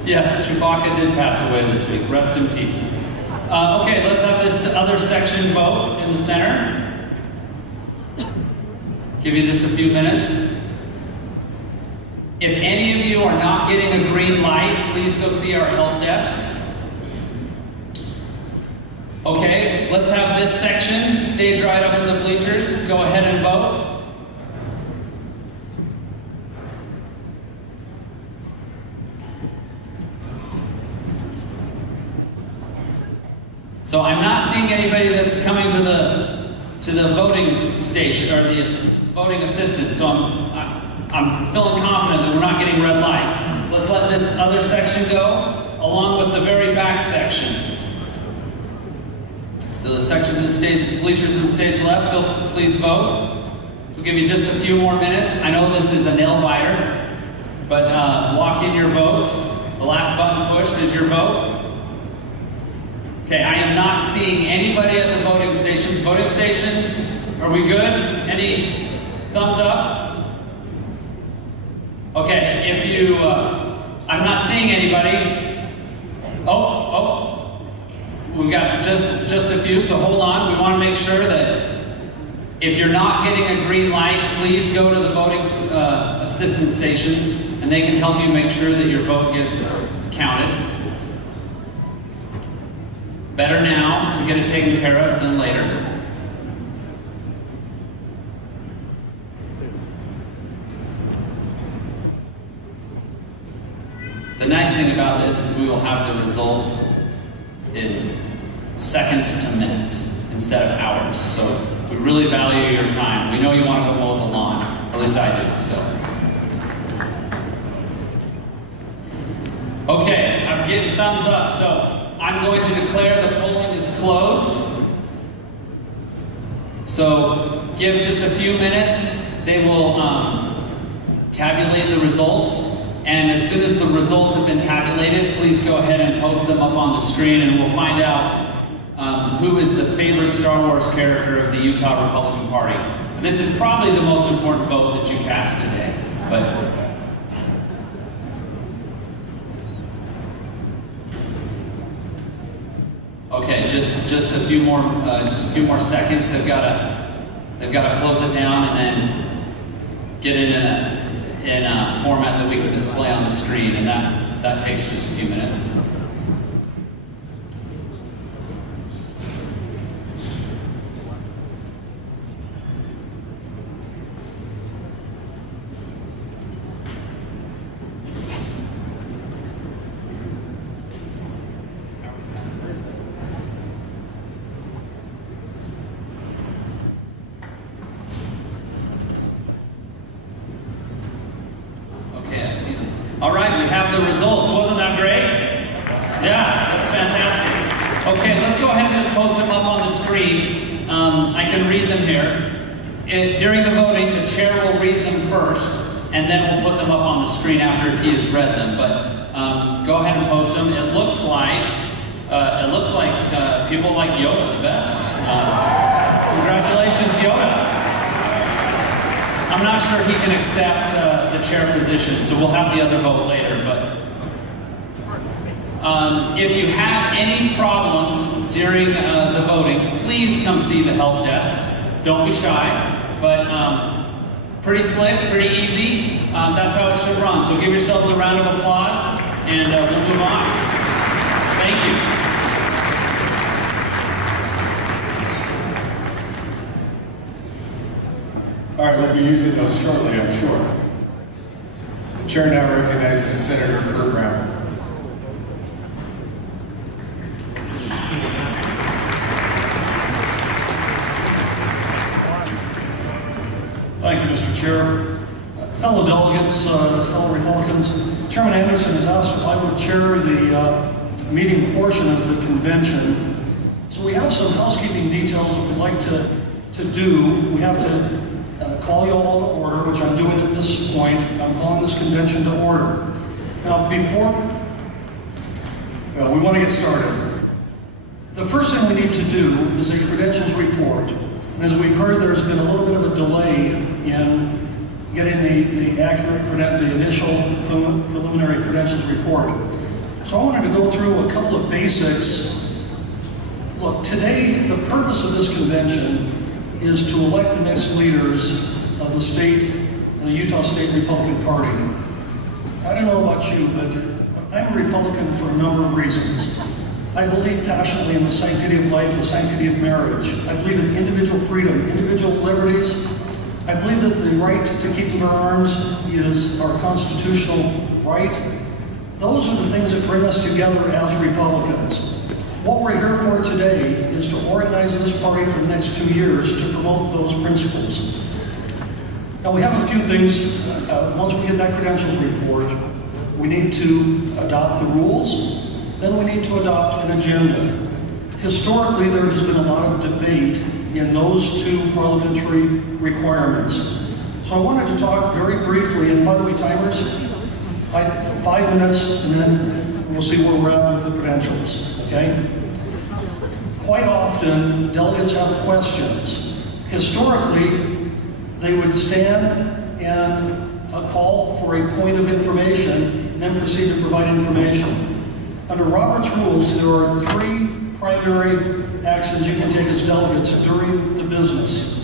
Yes, Chewbacca did pass away this week. Rest in peace. Okay, let's have this other section vote in the center. Give you just a few minutes. If any of you are not getting a green light, please go see our help desks. Okay, let's have this section, stage right up in the bleachers. Go ahead and vote. So I'm not seeing anybody that's coming to the voting station or the voting assistant. So I'm feeling confident that we're not getting red lights. Let's let this other section go, along with the very back section. So the section to the stage, bleachers to the stage left, please vote. We'll give you just a few more minutes. I know this is a nail biter, but lock in your votes. The last button pushed is your vote. Okay, I am not seeing anybody at the voting stations. Voting stations, are we good? Any thumbs up? Okay, if you, I'm not seeing anybody. Oh, we've got just a few, so hold on. We want to make sure that if you're not getting a green light, please go to the voting assistance stations, and they can help you make sure that your vote gets counted. Better now to get it taken care of than later. The nice thing about this is we will have the results in seconds to minutes instead of hours. So we really value your time. We know you want to go mow the lawn, or at least I do. So, okay, I'm getting thumbs up. So I'm going to declare the polling is closed. So give just a few minutes. They will tabulate the results. And as soon as the results have been tabulated, please go ahead and post them up on the screen, and we'll find out who is the favorite Star Wars character of the Utah Republican Party. This is probably the most important vote that you cast today. But okay, just a few more seconds. They've got to close it down and then get it in a format that we can display on the screen, and that takes just a few minutes. All right, we have the results. Wasn't that great? Yeah, that's fantastic. Okay, let's go ahead and just post them up on the screen. I can read them here. During the voting, the chair will read them first, and then we'll put them up on the screen after he has read them. But go ahead and post them. It looks like people like Yoda the best. Congratulations, Yoda. I'm not sure he can accept the chair position, so we'll have the other vote later. But if you have any problems during the voting, please come see the help desks. Don't be shy, but pretty slick, pretty easy. That's how it should run. So give yourselves a round of applause, and we'll move on. Thank you. All right, we'll be using those shortly, I'm sure. The chair now recognizes Senator Kurt Brown. Thank you, Mr. Chair. Fellow delegates, fellow Republicans, Chairman Anderson has asked if I would chair the meeting portion of the convention. So we have some housekeeping details that we'd like to do. We have to call you all to order, which I'm doing at this point. I'm calling this convention to order. Now, before we want to get started, the first thing we need to do is a credentials report. And as we've heard, there's been a little bit of a delay in getting the accurate, the initial preliminary credentials report. So I wanted to go through a couple of basics. Look, today, the purpose of this convention is to elect the next leaders of the Utah State Republican Party. I don't know about you, but I'm a Republican for a number of reasons. I believe passionately in the sanctity of life, the sanctity of marriage. I believe in individual freedom, individual liberties. I believe that the right to keep and bear arms is our constitutional right. Those are the things that bring us together as Republicans. What we're here for today is to organize this party for the next 2 years to promote those principles. Now we have a few things. Once we get that credentials report, we need to adopt the rules, then we need to adopt an agenda. Historically, there has been a lot of debate in those two parliamentary requirements. So I wanted to talk very briefly, and by the way, timers, 5 minutes, and then we'll see where we're at with the credentials, okay? Quite often, delegates have questions. Historically, they would stand and call for a point of information, and then proceed to provide information. Under Robert's rules, there are 3 primary actions you can take as delegates during the business.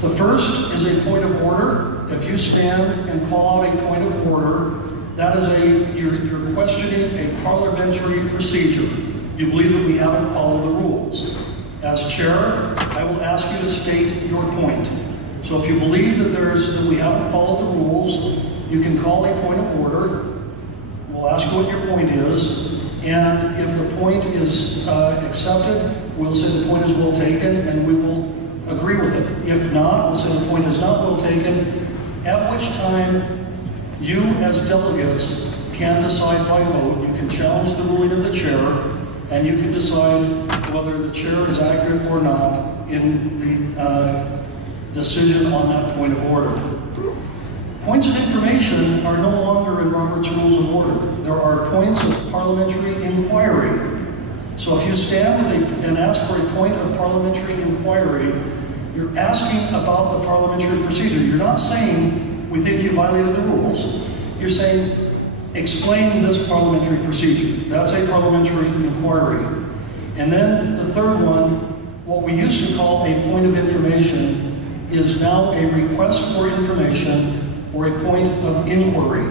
The first is a point of order. If you stand and call out a point of order, that is you're questioning a parliamentary procedure. You believe that we haven't followed the rules. As chair, I will ask you to state your point. So if you believe that we haven't followed the rules, you can call a point of order. We'll ask you what your point is, and if the point is accepted, we'll say the point is well taken, and we will agree with it. If not, we'll say the point is not well taken, at which time you as delegates can decide by vote. You can challenge the ruling of the chair, and you can decide whether the chair is accurate or not in the decision on that point of order. Points of information are no longer in Robert's Rules of Order. There are points of parliamentary inquiry. So if you stand and ask for a point of parliamentary inquiry, you're asking about the parliamentary procedure. You're not saying, we think you violated the rules. You're saying, explain this parliamentary procedure. That's a parliamentary inquiry. And then the third one, what we used to call a point of information, is now a request for information or a point of inquiry,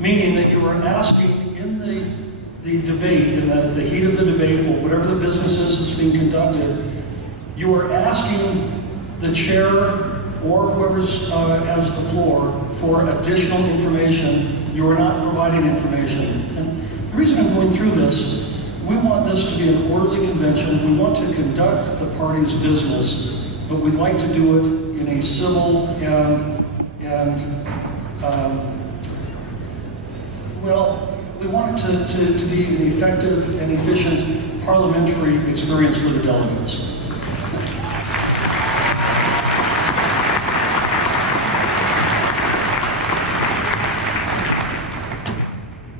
meaning that you are asking in the debate, in the heat of the debate, or whatever the business is that's being conducted, you are asking the chair or whoever has the floor for additional information. You are not providing information. And the reason I'm going through this, we want this to be an orderly convention. We want to conduct the party's business, but we'd like to do it in a civil and well, we want it to be an effective and efficient parliamentary experience for the delegates.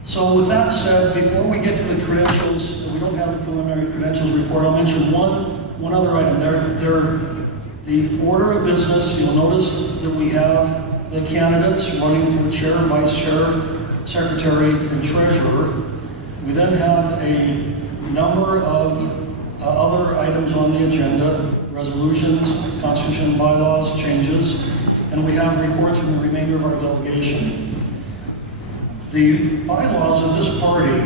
So with that said, before we get to the credentials, we don't have the preliminary credentials report. I'll mention one other item. The order of business, you'll notice that we have the candidates running for chair, vice chair, secretary, and treasurer. We then have a number of other items on the agenda, resolutions, constitution, bylaws, changes, and we have reports from the remainder of our delegation. The bylaws of this party,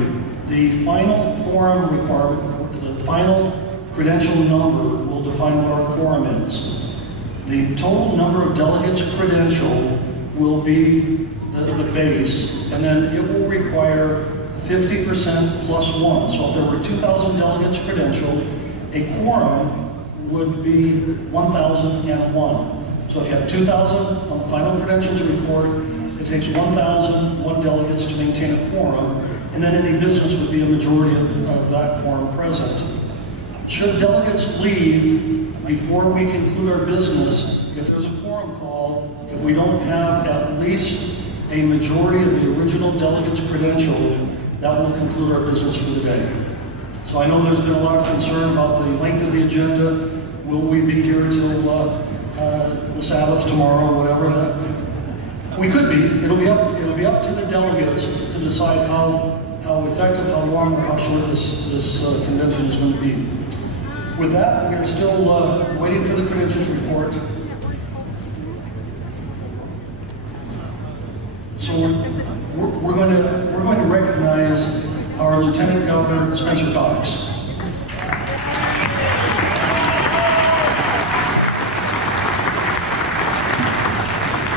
the final quorum requirement, the final credential number will define what our quorum is. The total number of delegates credential will be the base, and then it will require 50% plus 1. So if there were 2,000 delegates credentialed, a quorum would be 1,001. So if you have 2,000 on the final credentials report, it takes 1,001 delegates to maintain a quorum, and then any business would be a majority of that quorum present. Should delegates leave before we conclude our business, if there's a quorum call, if we don't have at least a majority of the original delegates credentialed, that will conclude our business for the day. So I know there's been a lot of concern about the length of the agenda. Will we be here till the Sabbath tomorrow, whatever? We could be. It'll be up to the delegates to decide how effective, how long, or how short this convention is going to be. With that, we are still waiting for the credentials report. So we're going to recognize our Lieutenant Governor, Spencer Cox.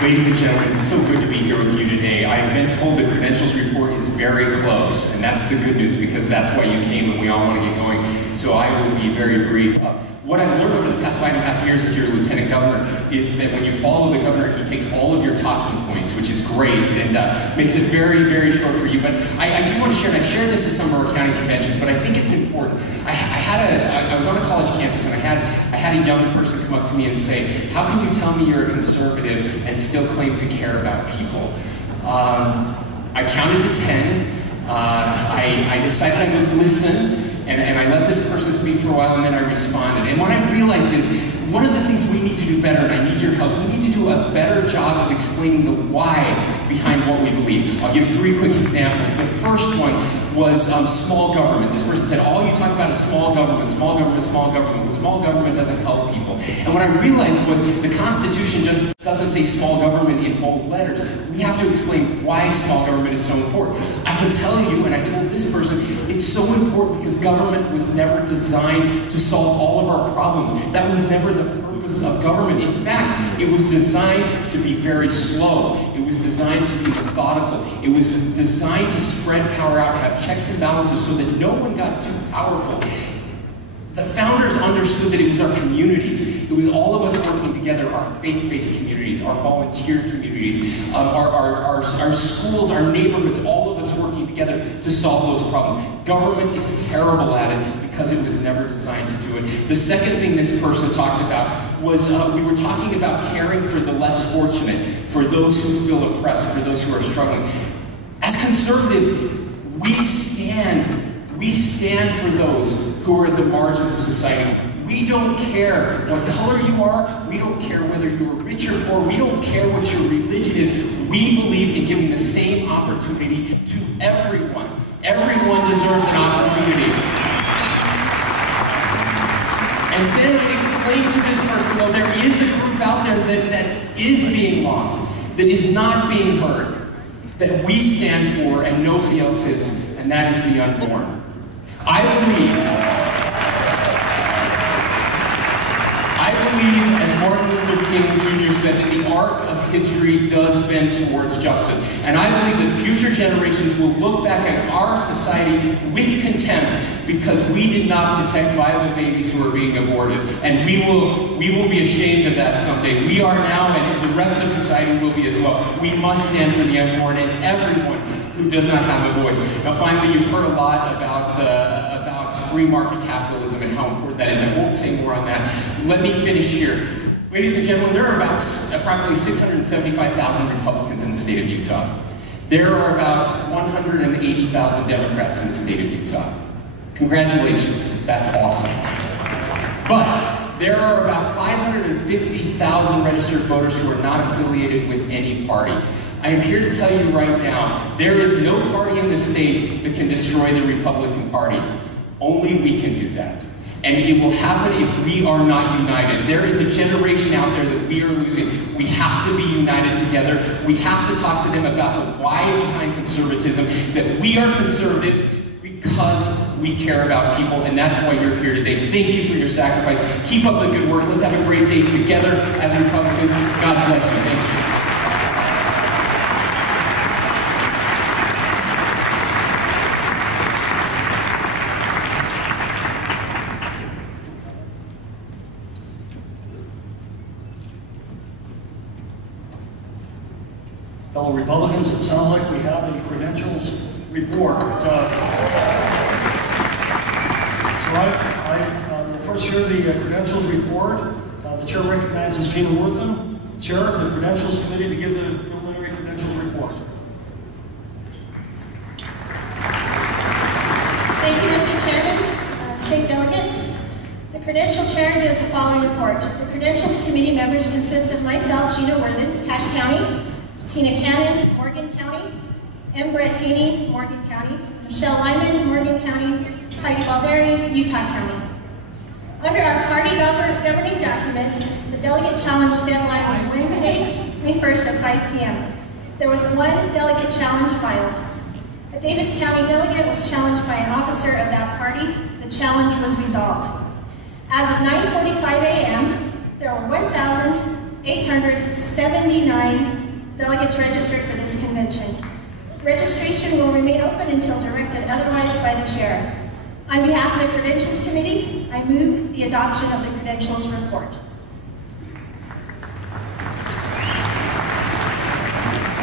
Ladies and gentlemen, it's so good to be here with you today. I've been told the credentials report is very close, and that's the good news because that's why you came and we all want to get going. So I will be very brief. What I've learned over the past 5.5 years as your lieutenant governor is that when you follow the governor, he takes all of your talking points, which is great, and makes it very, very short for you. But I do want to share, and I've shared this at some of our county conventions, but I think it's important. I was on a college campus, and I had a young person come up to me and say, "How can you tell me you're a conservative and still claim to care about people?" I counted to 10. I decided I would listen. And I let this person speak for a while, and then I responded. And what I realized is, one of the things we need to do better, and I need your help, we need to do a better job of explaining the why behind what we believe. I'll give 3 quick examples. The first one was small government. This person said, all you talk about is small government, small government, small government. Well, small government doesn't help people. And what I realized was the Constitution just doesn't say small government in bold letters. We have to explain why small government is so important. I can tell you, and I told this person, it's so important because government was never designed to solve all of our problems. That was never the purpose of government. In fact, it was designed to be very slow. It was designed to be methodical. It was designed to spread power out, to have checks and balances so that no one got too powerful. The founders understood that it was our communities. It was all of us working together, our faith-based communities, our volunteer communities, our schools, our neighborhoods, all of us working together to solve those problems. Government is terrible at it because it was never designed to do it. The second thing this person talked about was we were talking about caring for the less fortunate, for those who feel oppressed, for those who are struggling. As conservatives, we stand for those who are at the margins of society. We don't care what color you are. We don't care whether you're rich or poor. We don't care what your religion is. We believe in giving the same opportunity to everyone. Everyone deserves an opportunity. And then I explained to this person, though, there is a group out there that is being lost, that is not being heard, that we stand for and nobody else is, and that is the unborn. I believe, as Martin Luther King Jr. said, that the arc of history does bend towards justice. And I believe that future generations will look back at our society with contempt because we did not protect viable babies who are being aborted. And we will be ashamed of that someday. We are now, and the rest of society will be as well. We must stand for the unborn and everyone who does not have a voice. Now finally, you've heard a lot about free market capitalism and how important that is. I won't say more on that. Let me finish here. Ladies and gentlemen, there are about approximately 675,000 Republicans in the state of Utah. There are about 180,000 Democrats in the state of Utah. Congratulations, that's awesome. But there are about 550,000 registered voters who are not affiliated with any party. I am here to tell you right now, there is no party in this state that can destroy the Republican Party. Only we can do that. And it will happen if we are not united. There is a generation out there that we are losing. We have to be united together. We have to talk to them about the why behind conservatism, that we are conservatives because we care about people, and that's why you're here today. Thank you for your sacrifice. Keep up the good work. Let's have a great day together as Republicans. God bless you. Thank you. Fellow Republicans, it sounds like we have a credentials report. So I will first share the credentials report. The chair recognizes Gina Wortham, chair of the Credentials Committee, to give the preliminary credentials report. Thank you, Mr. Chairman, state delegates. The credential chair gives the following report. The Credentials Committee members consist of myself, Gina Wortham, Cache County, Tina Cannon, Morgan County, M. Brett Haney, Morgan County, Michelle Lyman, Morgan County, Heidi Balderi, Utah County. Under our party governing documents, the delegate challenge deadline was Wednesday, May 1st at 5 p.m. There was one delegate challenge filed. A Davis County delegate was challenged by an officer of that party. The challenge was resolved. As of 9:45 a.m., there were 1,000 879 delegates registered for this convention. Registration will remain open until directed otherwise by the chair. On behalf of the Credentials Committee, I move the adoption of the Credentials Report.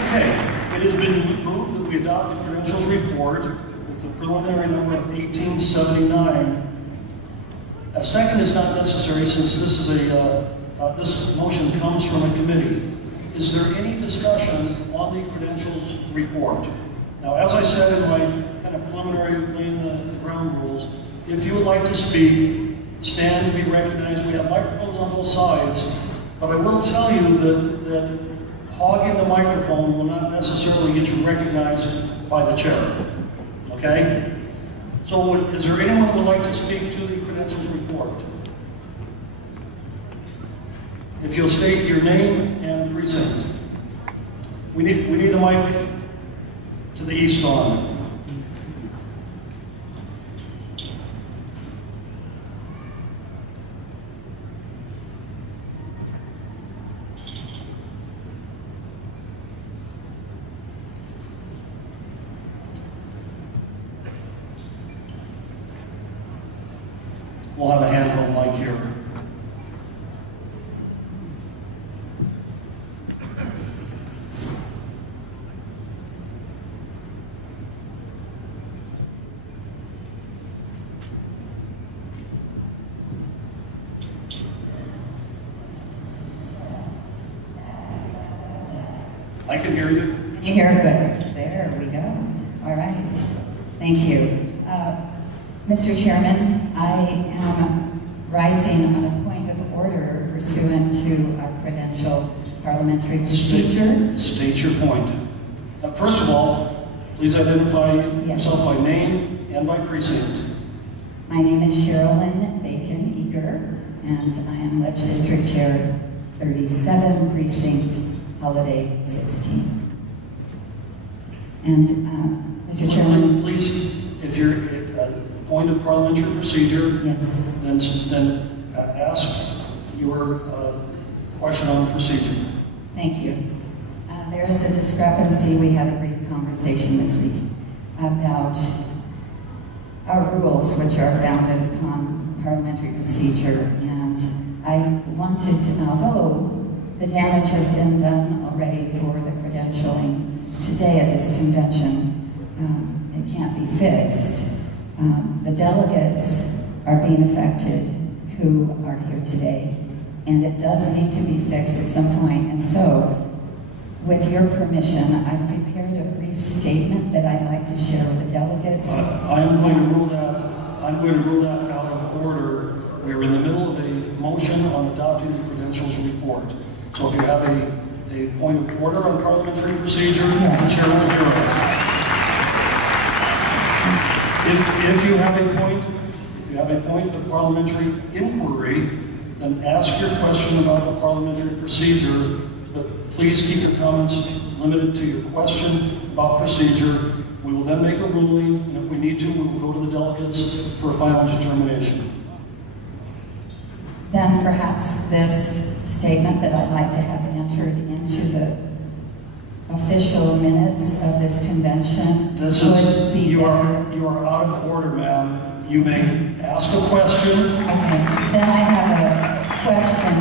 Okay, it has been moved that we adopt the Credentials Report with the preliminary number of 1879. A second is not necessary since this is this motion comes from a committee. Is there any discussion on the Credentials Report? Now, as I said in my kind of preliminary laying the ground rules, if you would like to speak, stand to be recognized. We have microphones on both sides, but I will tell you that hogging the microphone will not necessarily get you recognized by the chair. Okay? So is there anyone who would like to speak to the Credentials Report? If you'll state your name and precinct. We need the mic to the east on. We'll have a handheld mic here. I can hear you. You hear good. There we go. All right. Thank you. Mr. Chairman, I am rising on a point of order pursuant to our credential parliamentary procedure. State your point. First of all, please identify yourself by name and by precinct. My name is Sherilyn Bacon Eager, and I am Ledge District Chair 37, Precinct Holiday 16. And Mr. Chairman, please, if you're point of parliamentary procedure, yes, then ask your question on procedure. Thank you. There is a discrepancy. We had a brief conversation this week about our rules, which are founded upon parliamentary procedure, and I wanted to, although the damage has been done already for the credentialing today at this convention, it can't be fixed. The delegates are being affected who are here today, and it does need to be fixed at some point. And so, with your permission, I've prepared a brief statement that I'd like to share with the delegates. I'm going to rule that out of order. We're in the middle of a motion on adopting the Credentials Report. So if you have a point of order on parliamentary procedure, the chair will hear it. If you have a point of parliamentary inquiry, then ask your question about the parliamentary procedure, but please keep your comments limited to your question about procedure. We will then make a ruling, and if we need to, we will go to the delegates for a final determination. Then perhaps this statement that I'd like to have entered into the official minutes of this convention would be you are out of order, ma'am. You may ask a question. Okay, then I have a question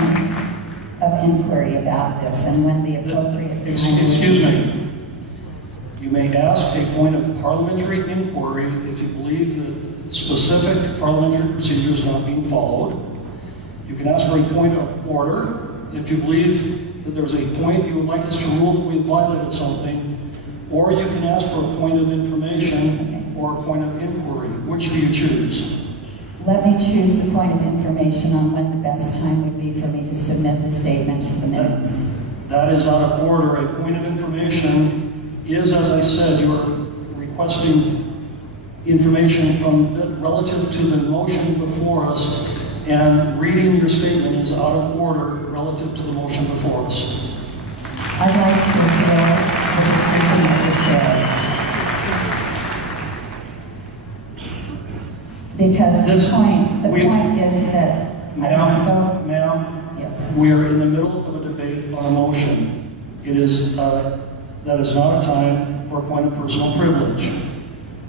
of inquiry about this and when the appropriate time. Excuse me. You may ask a point of parliamentary inquiry if you believe that specific parliamentary procedure is not being followed. You can ask for a point of order if you believe that there's a point you would like us to rule that we have violated something, or you can ask for a point of information or a point of inquiry. Which do you choose? Let me choose the point of information on when the best time would be for me to submit the statement to the minutes. That is out of order. A point of information is, as I said, you're requesting information relative to the motion before us, and reading your statement is out of order relative to the motion before us. I'd like to appeal the decision of the chair. Because the point is that Ma'am, yes. we are in the middle of a debate a motion. It is, that is not a time for a point of personal privilege.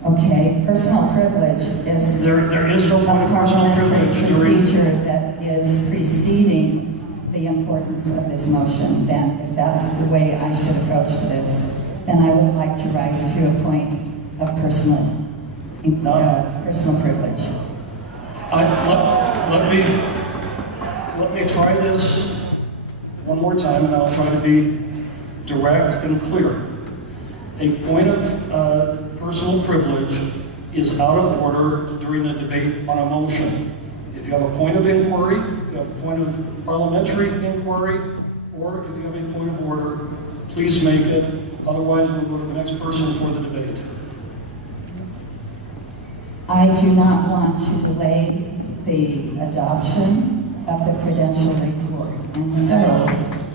Okay, personal privilege is There is no a point of personal parliamentary privilege during... procedure that is preceding the importance of this motion. Then, if that's the way I should approach this, then I would like to rise to a point of personal privilege. Let me try this one more time, and I'll try to be direct and clear. A point of personal privilege is out of order during a debate on a motion. If you have a point of inquiry, if you have a point of parliamentary inquiry, or if you have a point of order, please make it. Otherwise, we'll go to the next person for the debate. I do not want to delay the adoption of the credential report, and so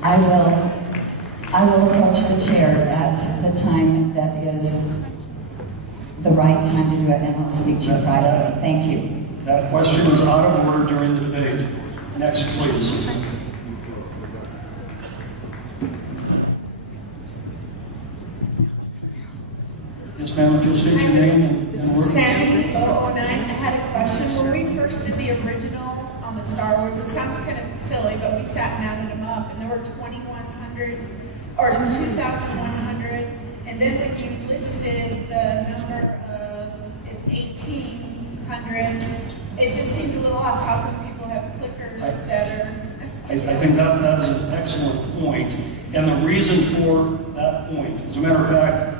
I will approach the chair at the time that is the right time to do it, and I'll speak to you privately. Thank you. That question is out of order during the debate. Next, please. Yes, ma'am, if you'll state your name and This is work. Sandy, 009. I had a question. When we first did the original on the Star Wars, it sounds kind of silly, but we sat and added them up, and there were 2,100, or 2,100, and then when you listed the number of, it's 1,800, it just seemed a little off. How come people have clickers that are... I think that is an excellent point. And the reason for that point, as a matter of fact,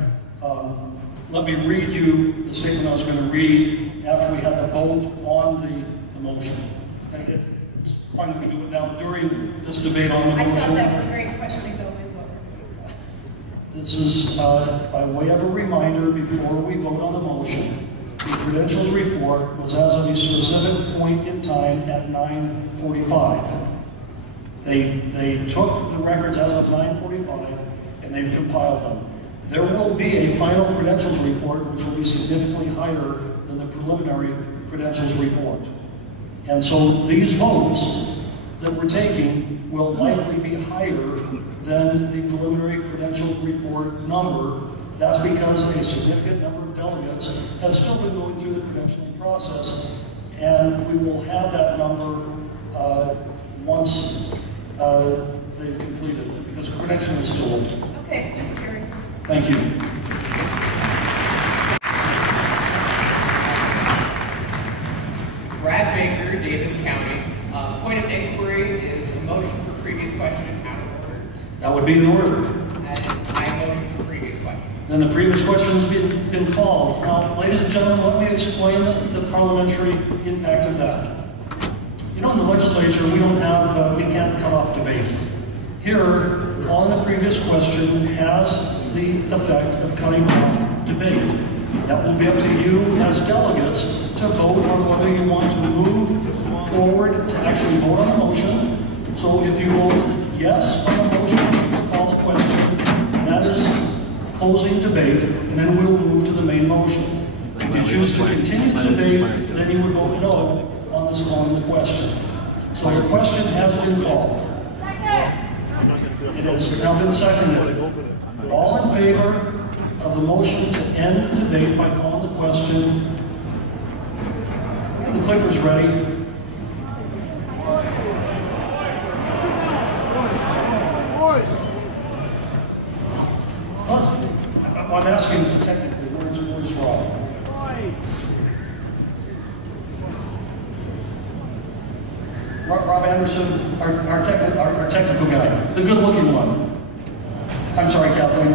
let me read you the statement I was going to read after we had the vote on the motion. It's fine that we do it now during this debate on the motion. I thought that was a very questioning though. This is by way of a reminder before we vote on the motion. The credentials report was as of a specific point in time at 9:45. They took the records as of 9:45 and they've compiled them. There will be a final credentials report which will be significantly higher than the preliminary credentials report. And so these votes that we're taking will likely be higher than the preliminary credential report number. That's because a significant number of delegates have still been going through the credentialing process, and we will have that number once they've completed, because credentialing is still open. Okay, just curious. Thank you. Brad Baker, Davis County. Point of inquiry is a motion for previous question out of order. That would be in order. And my motion for previous question. Then the previous question has been called. Now, ladies and gentlemen, let me explain the parliamentary impact of that. You know, in the legislature, we can't cut off debate. Here, calling the previous question has the effect of cutting off debate. That will be up to you as delegates to vote on whether you want to move forward to actually vote on the motion. So if you vote yes on the motion, we'll call the question. That is closing debate, and then we will move to the main motion. If you choose to continue the debate, then you would vote no on this calling the question. So the question has been called. It has now been seconded. All in favor of the motion to end the debate by calling the question? Are the clickers ready? I'm asking technically, where's Rob? Rob Anderson, our technical guy, the good-looking one. I'm sorry, Kathleen.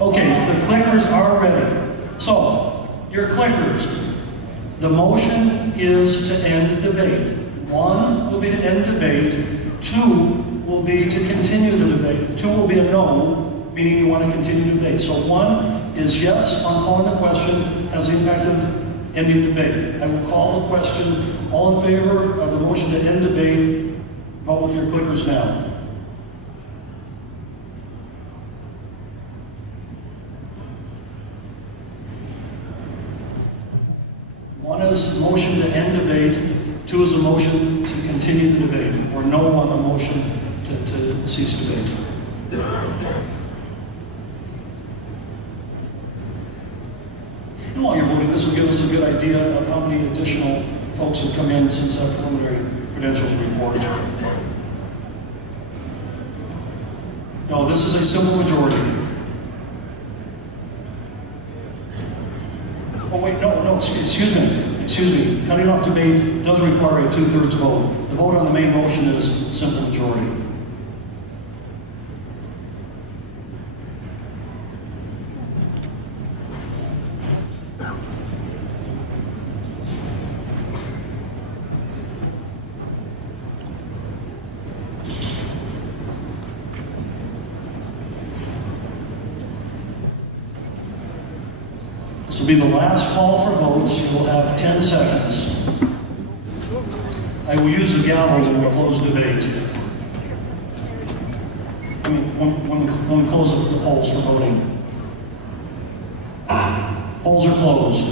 Okay, the clickers are ready. So, your clickers. The motion is to end debate. 1 will be to end debate. 2 will be to continue the debate. 2 will be a no, meaning you want to continue the debate. So 1 is yes on calling the question as the impact of ending debate. I will call the question. All in favor of the motion to end debate, vote with your clickers now. One is motion to end debate. 2 is a motion to continue the debate, or no on the motion to cease debate. And while you're voting, this will give us a good idea of how many additional folks have come in since our preliminary credentials report. No, this is a simple majority. Oh wait, no, excuse me. Cutting off debate does require a 2/3 vote. The vote on the main motion is simple majority. This will be the last call for votes. You will have 10 seconds. I will use the gavel when we close debate. I mean, when we close the polls for voting. Polls are closed.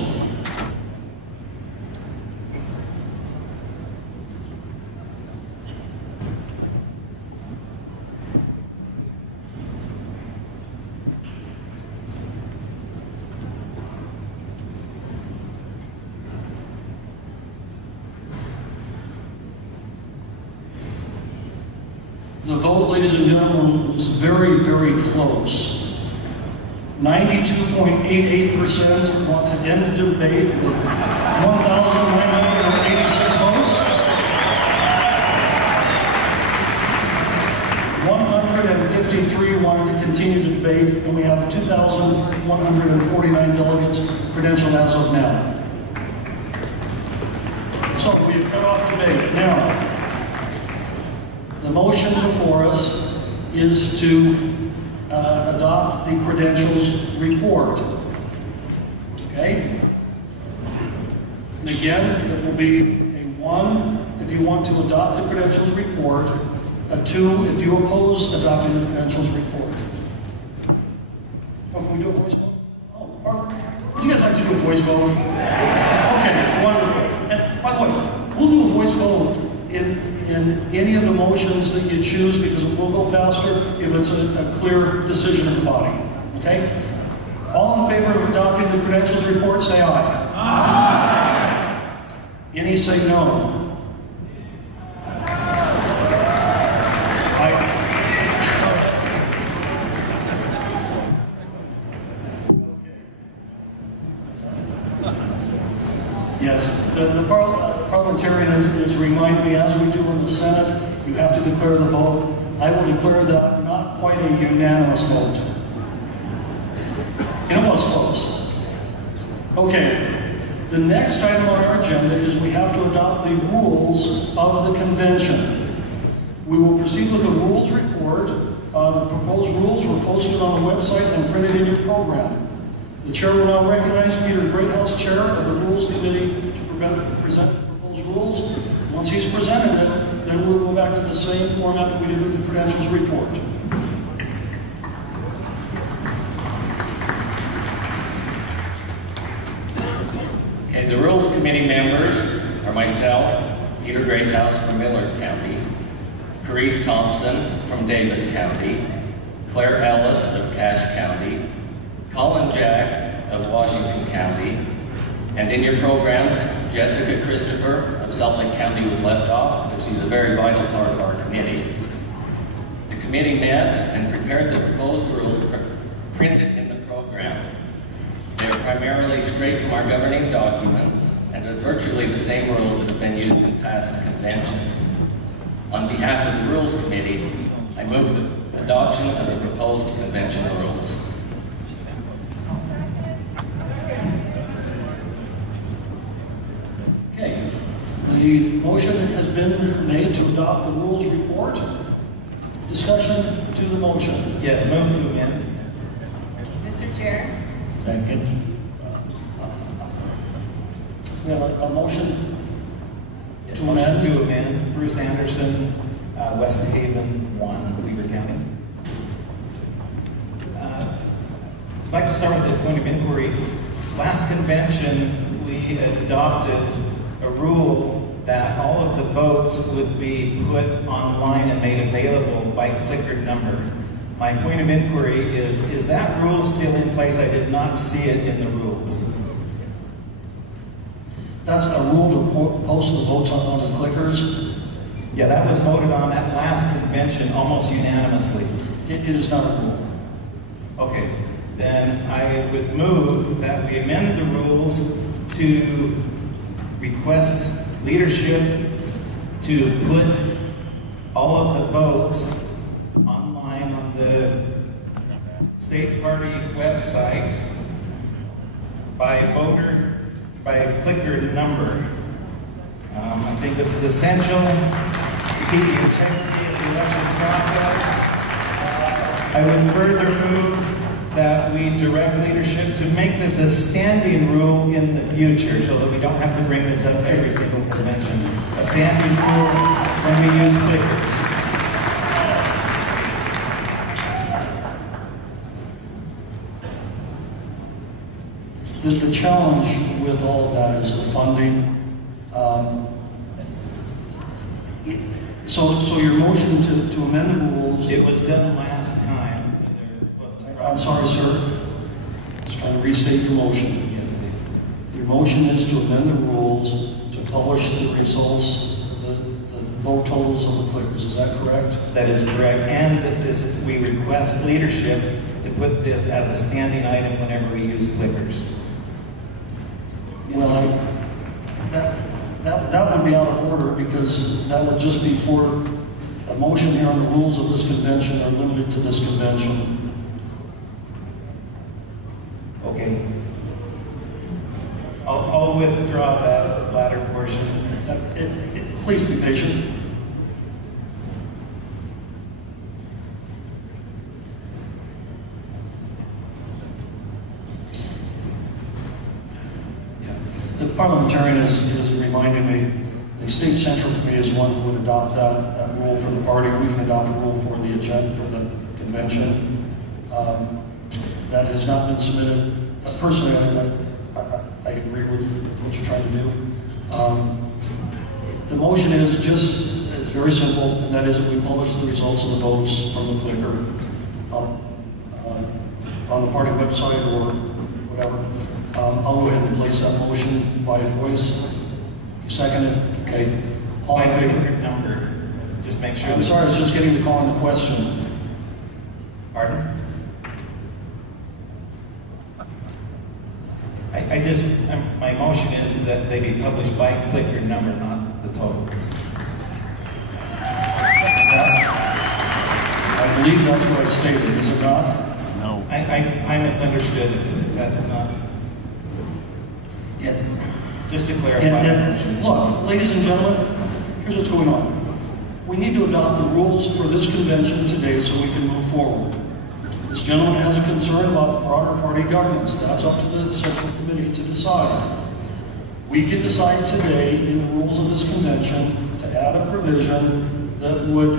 The vote, ladies and gentlemen, was very, very close. 92.88% want to end the debate with 1,986 votes. 153 wanted to continue the debate, and we have 2,149 delegates credentialed as of now. So we have cut off debate. Now, the motion before us is to adopt the credentials report. Okay? And again, it will be a 1 if you want to adopt the credentials report, a 2 if you oppose adopting the credentials report. Oh, can we do a voice vote? Oh, would you guys like to do a voice vote? Okay, wonderful. And by the way, we'll do a voice vote in any of the motions that you choose, because it will go faster if it's a clear decision of the body. Okay? All in favor of adopting the credentials report, say aye. Aye. Any say no. Yes, the parliamentarian has reminded me, as we do in the Senate, you have to declare the vote. I will declare that not quite a unanimous vote. And it was close. Okay, the next item on our agenda is we have to adopt the rules of the convention. We will proceed with the rules report. The proposed rules were posted on the website and printed in your program. The chair will now recognize Peter Greathouse, chair of the Rules Committee, to present the proposed rules. Once he's presented it, then we'll go back to the same format that we did with the credentials report. Okay, the Rules Committee members are myself, Peter Greathouse from Millard County, Carice Thompson from Davis County, Claire Ellis of Cache County, Colin Jack of Washington County, and in your programs, Jessica Christopher of Salt Lake County was left off, but she's a very vital part of our committee. The committee met and prepared the proposed rules printed in the program. They are primarily straight from our governing documents and are virtually the same rules that have been used in past conventions. On behalf of the Rules Committee, I move the adoption of the proposed convention rules. Okay, the motion has been made to adopt the rules report. Discussion to the motion. Yes, move to amend. Mr. Chair. Second. We have a motion. Yes, motion to amend. Bruce Anderson, West Haven 1, Weaver County. I'd like to start with the point of inquiry. Last convention, we adopted a rule that all of the votes would be put online and made available by clicker number. My point of inquiry is that rule still in place? I did not see it in the rules. That's a rule to post the votes on the clickers? Yeah, that was voted on at last convention almost unanimously. It is not a rule. Okay, then I would move that we amend the rules to request leadership to put all of the votes online on the state party website by clicker number. I think this is essential to keep the integrity of the election process. I would further move that we direct leadership to make this a standing rule in the future so that we don't have to bring this up every single convention. A standing rule when we use clickers. The challenge with all of that is the funding. So your motion to amend the rules... It was done last time. I'm sorry, sir. Just kind of restate your motion. Yes, please. Your motion is to amend the rules to publish the results, the vote totals of the clickers. Is that correct? That is correct. And that we request leadership to put this as a standing item whenever we use clickers. Well, that would be out of order because that would just be for a motion here on the rules of this convention are limited to this convention. Okay. I'll withdraw that latter portion. Please be patient. The parliamentarian is reminding me the state central committee is one who would adopt that rule for the party. We can adopt a rule for the agenda for the convention. That has not been submitted. Personally, I agree with what you're trying to do. The motion is it's very simple, and that is that we publish the results of the votes from the clicker on the party website or whatever. I'll go ahead and place that motion by voice. You second it? Okay. All in favor? Number. Just make sure. I'm sorry, I was just getting to call on the question. Pardon? My motion is that they be published by clicker number, not the totals. I believe that's what I stated, is it not? No. I misunderstood. That's not. Yeah. Just to clarify my motion. Look, ladies and gentlemen, here's what's going on. We need to adopt the rules for this convention today so we can move forward. This gentleman has a concern about broader party governance. That's up to the Central Committee to decide. We can decide today in the rules of this convention to add a provision that would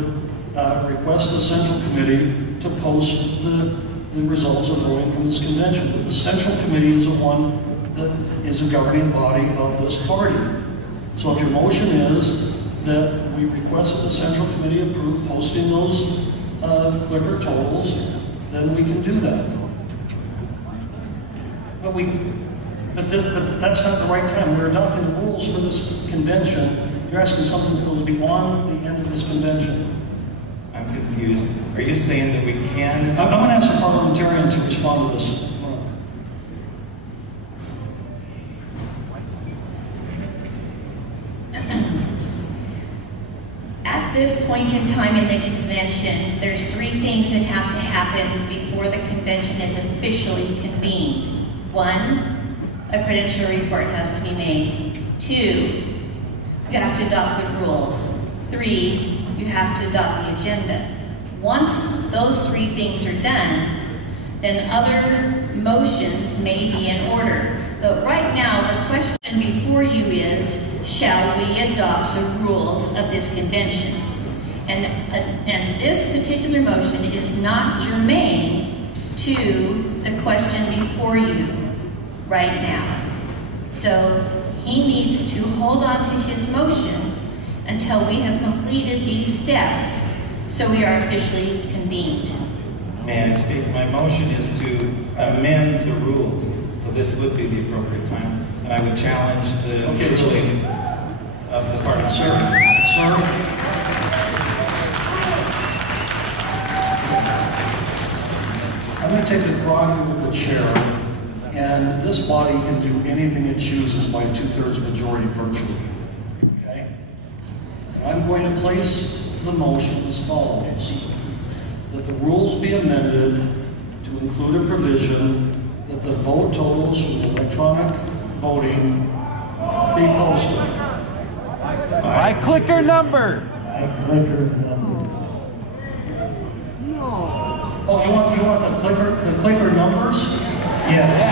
request the Central Committee to post the results of voting from this convention. But the Central Committee is the one that is a governing body of this party. So if your motion is that we request that the Central Committee approve posting those clicker totals, then we can do that. But that's not the right time. We're adopting the rules for this convention. You're asking something that goes beyond the end of this convention. I'm confused. Are you saying that we can? I'm going to ask the parliamentarian to respond to this. At this point in time in the convention, there's 3 things that have to happen before the convention is officially convened. 1, a credential report has to be made. 2, you have to adopt the rules. 3, you have to adopt the agenda. Once those 3 things are done, then other motions may be in order. But right now, the question before you is, shall we adopt the rules of this convention? And this particular motion is not germane to the question before you right now. So he needs to hold on to his motion until we have completed these steps so we are officially convened. May I speak? My motion is to amend the rules. So this would be the appropriate time. And I would challenge the ruling of the party. Sir, I'm going to take the prerogative of the chair, and this body can do anything it chooses by a 2/3 majority virtually. Okay? And I'm going to place the motion as follows: that the rules be amended to include a provision that the vote totals from the electronic voting be posted. By clicker number. By clicker number. Oh, you want the clicker numbers? Yes.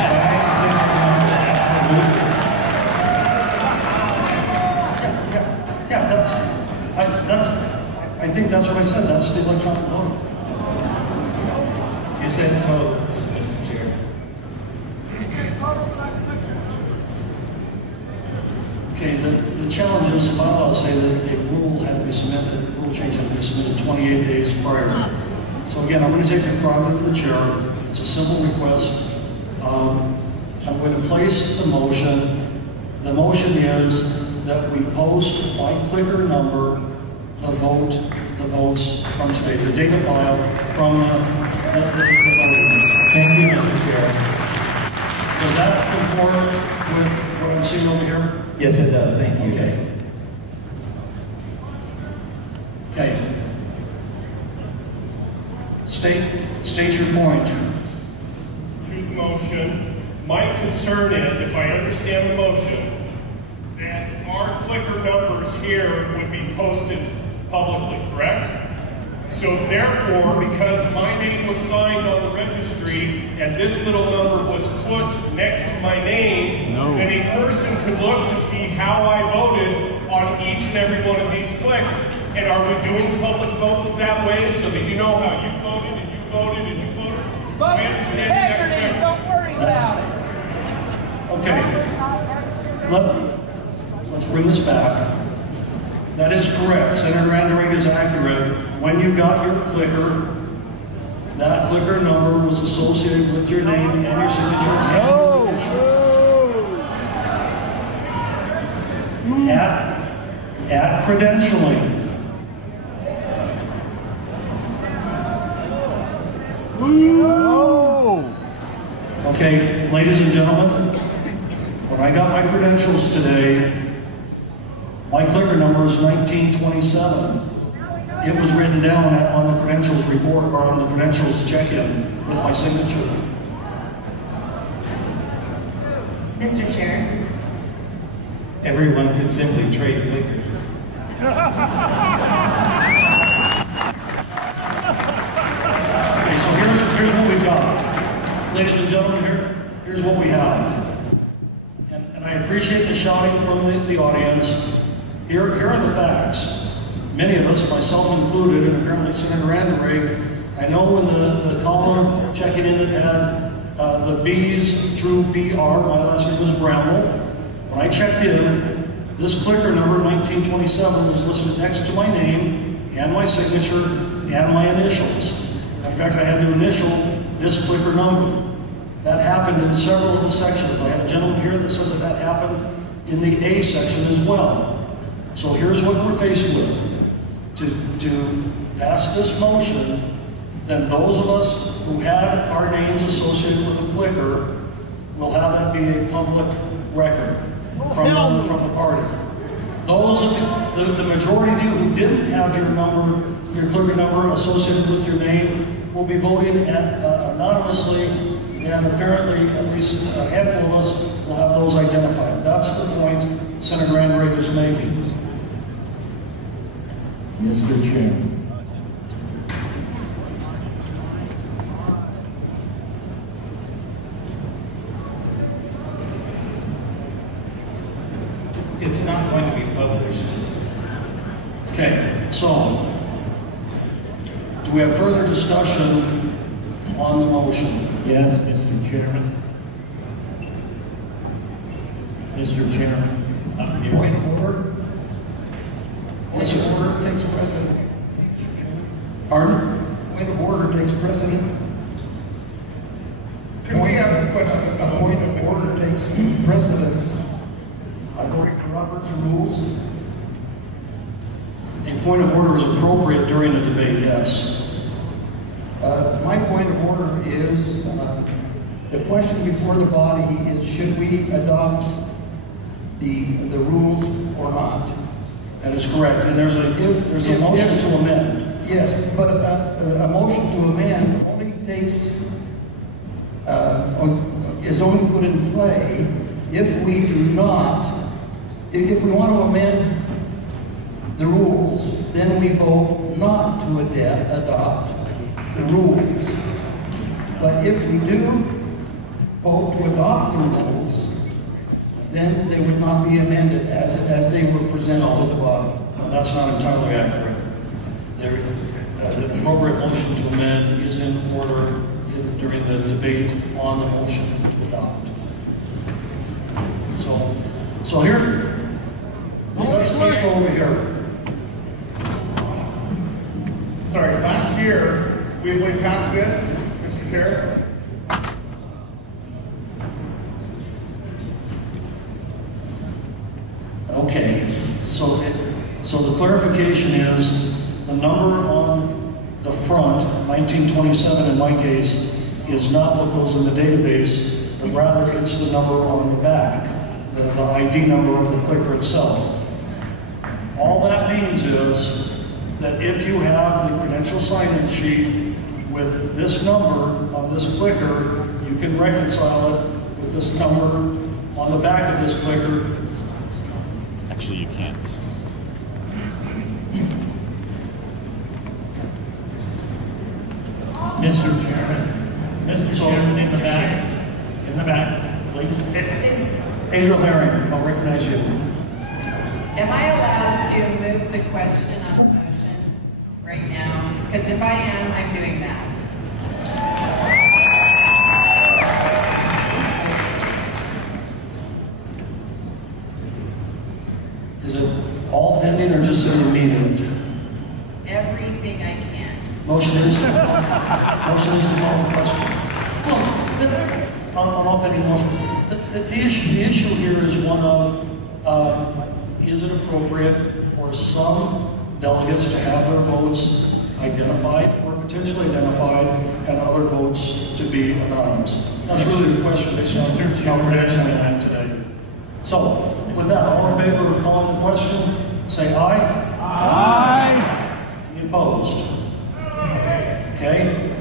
Absolutely. I think that's what I said. That's the electronic voting. You said totals, Mr. Chair. Okay, the challenge is, if I'll say that a rule had to be submitted, a rule change had to be submitted 28 days prior. So again, I'm going to take the prerogative of the chair. It's a simple request. I'm going to place the motion. The motion is that we post by clicker number the votes from today, the data file from the voting. Thank you, Mr. Chair. Does that comport with what I'm seeing over here? Yes, it does. Thank you. Okay. State your point. To the motion, my concern is, if I understand the motion, that our clicker numbers here would be posted publicly, correct? So therefore, because my name was signed on the registry and this little number was put next to my name, then a person could look to see how I voted on each and every one of these clicks. And are we doing public votes that way so that you know how you voted and you voted and you voted? But I understand that. don't worry about it. Okay. Let's bring this back. That is correct. Senator Anderegg is accurate. When you got your clicker, that clicker number was associated with your name and your signature and your initial. At credentialing. Okay, ladies and gentlemen, when I got my credentials today, my clicker number is 1927. It was written down on the credentials report, or on the credentials check-in with my signature. Mr. Chair. Everyone could simply trade clickers. Okay, so here's what we've got. Ladies and gentlemen, here's what we have. And I appreciate the shouting from the audience. Here are the facts. Many of us, myself included, and apparently Senator Anderegg, I know in the column checking in that had the B's through BR, my last name was Bramble. When I checked in, this clicker number 1927 was listed next to my name and my signature and my initials. In fact, I had to initial this clicker number. That happened in several of the sections. I had a gentleman here that said that happened in the A section as well. So here's what we're faced with. To pass this motion, then those of us who had our names associated with a clicker will have that be a public record from the party. Those of the majority of you who didn't have your clicker number associated with your name will be voting anonymously, and apparently at least a handful of us will have those identified. That's the point Senator Anderegg is making. Mr. Chairman. It's not going to be published. Okay, so do we have further discussion on the motion? Yes, Mr. Chairman. Mr. Chairman. Point of order. Point of order takes precedent. Pardon? Point of order takes precedent. Can we ask a question? A point of order takes precedent according to Robert's rules. A point of order is appropriate during the debate, yes. My point of order is, the question before the body is, should we adopt the rules or not? That is correct, and there's a motion to amend. Yes, but a motion to amend only takes, is only put in play if we do not, if we want to amend the rules, then we vote not to adopt the rules. But if we do vote to adopt the rules, then they would not be amended as they were presented to the body. No, that's not entirely accurate. The appropriate motion to amend is in order during the debate on the motion to adopt. So here, let's go over here. Sorry, last year we passed this, Mr. Chair. Okay, so the clarification is the number on the front, 1927 in my case, is not what goes in the database, but rather it's the number on the back, the ID number of the clicker itself. All that means is that if you have the credential sign-in sheet with this number on this clicker, you can reconcile it with this number on the back of this clicker. Actually, you can't. Mr. Chairman, in the back, please. Adriel Herring, I'll recognize you. Am I allowed to move the question on the motion right now? Because if I am, I'm doing that. Is it all pending or just in the meeting? Everything I can. Motion is to call the question. Well, on all pending motion. The issue here is one of, is it appropriate for some delegates to have their votes identified or potentially identified and other votes to be anonymous? That's really the question based on how credentialing I am today. So, with that, all in favor of calling the question, say aye. Aye. Any opposed? Okay.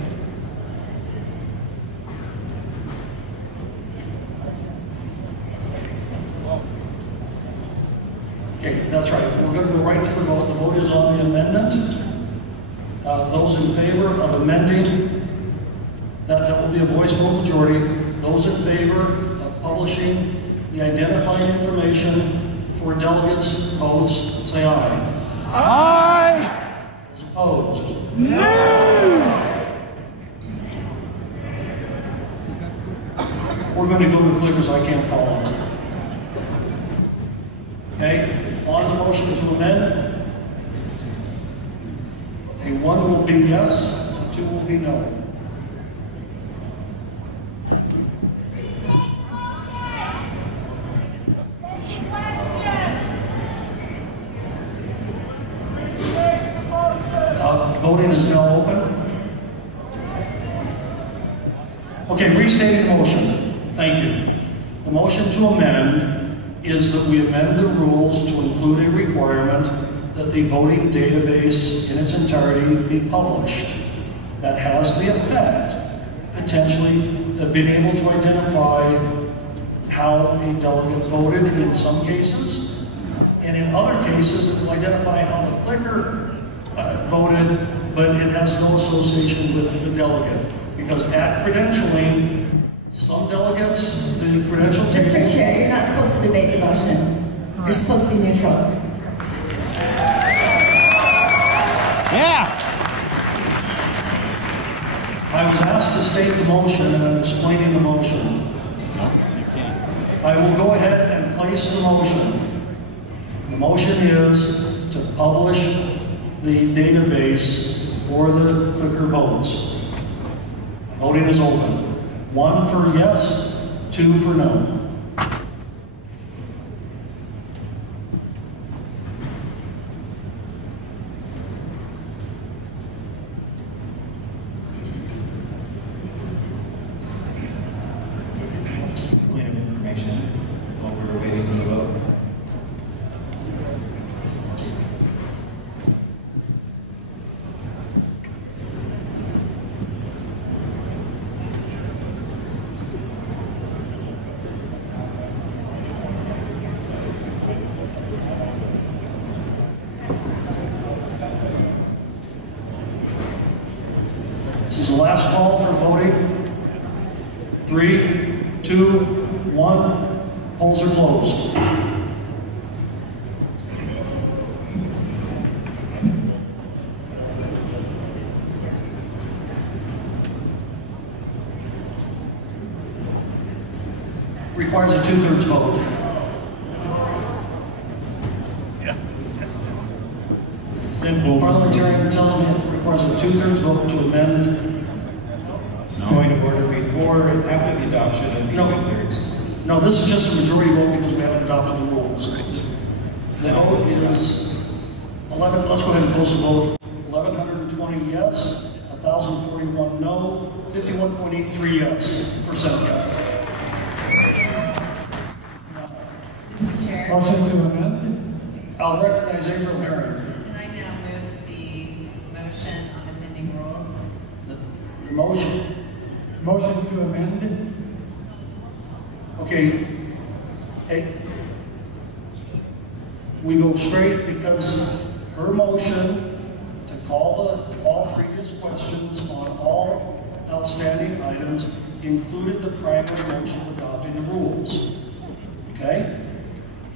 Okay, that's right. We're going to go right to the vote. The vote is on the amendment. Those in favor of amending, that will be a voice vote majority. Those in favor of publishing the identifying information for delegates' votes, say aye. Aye. Those opposed? No. We're going to go to clickers I can't call on. Okay? On the motion to amend, one will be yes, two will be no. Voting is now open. Okay, restating the motion. Thank you. The motion to amend is that we amend the rules to include a requirement that the voting database in its entirety be published. That has the effect, potentially, of being able to identify how a delegate voted in some cases, and in other cases, it will identify how the clicker voted, but it has no association with the delegate. Because at credentialing, some delegates, the credential takes... Mr. Chair, you're not supposed to debate the motion. You're supposed to be neutral. Yeah! I was asked to state the motion, and I'm explaining the motion. No, you can't. I will go ahead and place the motion The motion is to publish the database for the clicker votes. Voting is open. 1 for yes, 2 for no. Point of information while we're waiting for the vote. This is the last call for voting. 3, 2, 1. Polls are closed. Requires a 2/3 vote. Simple. Parliamentarian tells me it requires a 2/3 vote to amend. Point of order before, after the adoption of the 2/3. No, this is just a majority vote because we haven't adopted the rules. The vote is 11, let's go ahead and post the vote. 1,120 yes, 1,041 no, 51.83 yes, percent yes. Mr. Chair, Motion to amend? I'll recognize April Herring. can I now move the motion on the pending rules? The motion. Motion to amend? Okay. Hey, we go straight because her motion to call all previous questions on all outstanding items included the primary motion adopting the rules. Okay?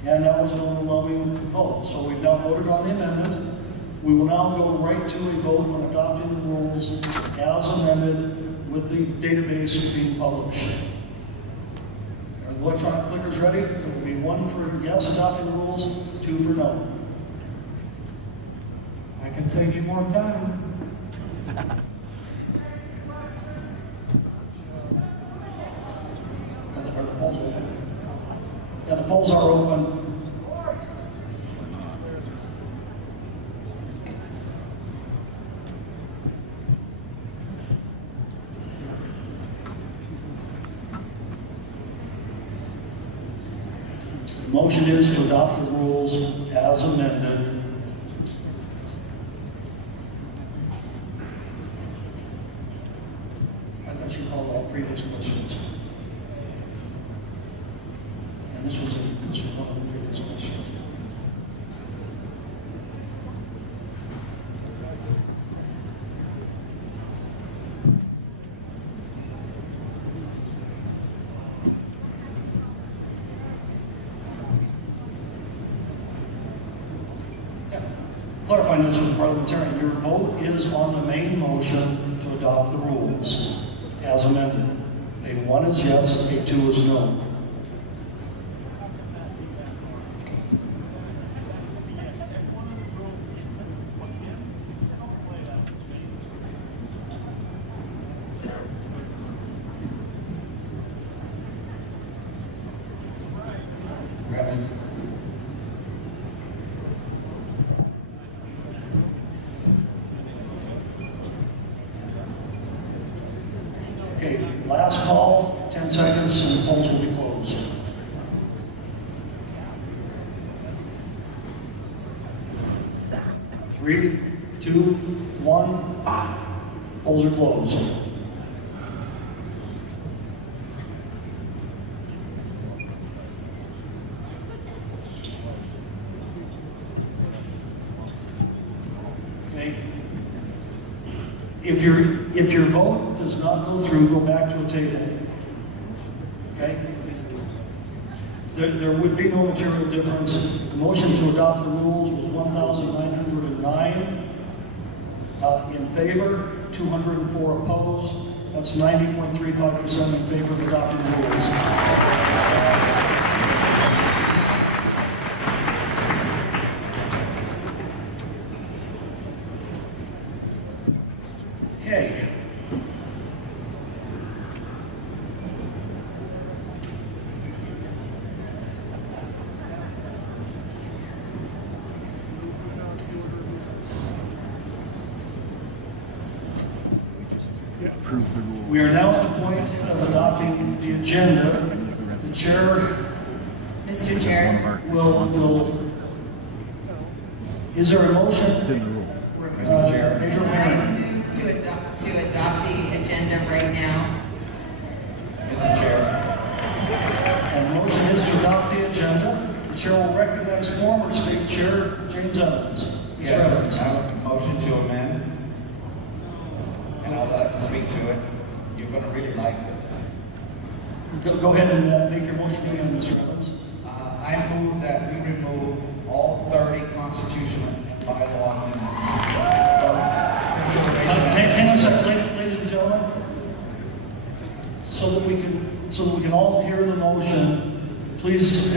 And that was an overwhelming vote. So we've now voted on the amendment. We will now go right to a vote on adopting the rules as amended with the database being published. Are the electronic clickers ready? There will be 1 for yes adopting the rules, 2 for no. I can save you more time. Are the polls open? Yeah, the polls are open. The motion is to adopt the rules as amended. I thought you called all previous questions. And this was one of the previous questions. Clarifying this with the parliamentarian, your vote is on the main motion to adopt the rules as amended. A 1 is yes, a 2 is no. Okay, last call, 10 seconds, and the polls will be closed. Three, 2, 1, polls are closed. Okay. If your vote does not go through, go back to a table. Okay? There would be no material difference. The motion to adopt the rules was 1,909 in favor, 204 opposed. That's 90.35% in favor of adopting the rules. We are now at the point of adopting the agenda. The chair, Mr. Chair, is there a motion? Mr. Chair. Major I Herring. move to adopt the agenda right now. Mr. Chair. And the motion is to adopt the agenda. The chair will recognize former state chair James Evans. Yes, I have a motion to amend, and I'd like to speak to it. You're going to really like this. Go ahead and make your motion again, Mr. Evans. I move that we remove all 30 constitutional and bylaw amendments from consideration. Hang on a second, ladies and gentlemen. So that we can all hear the motion, please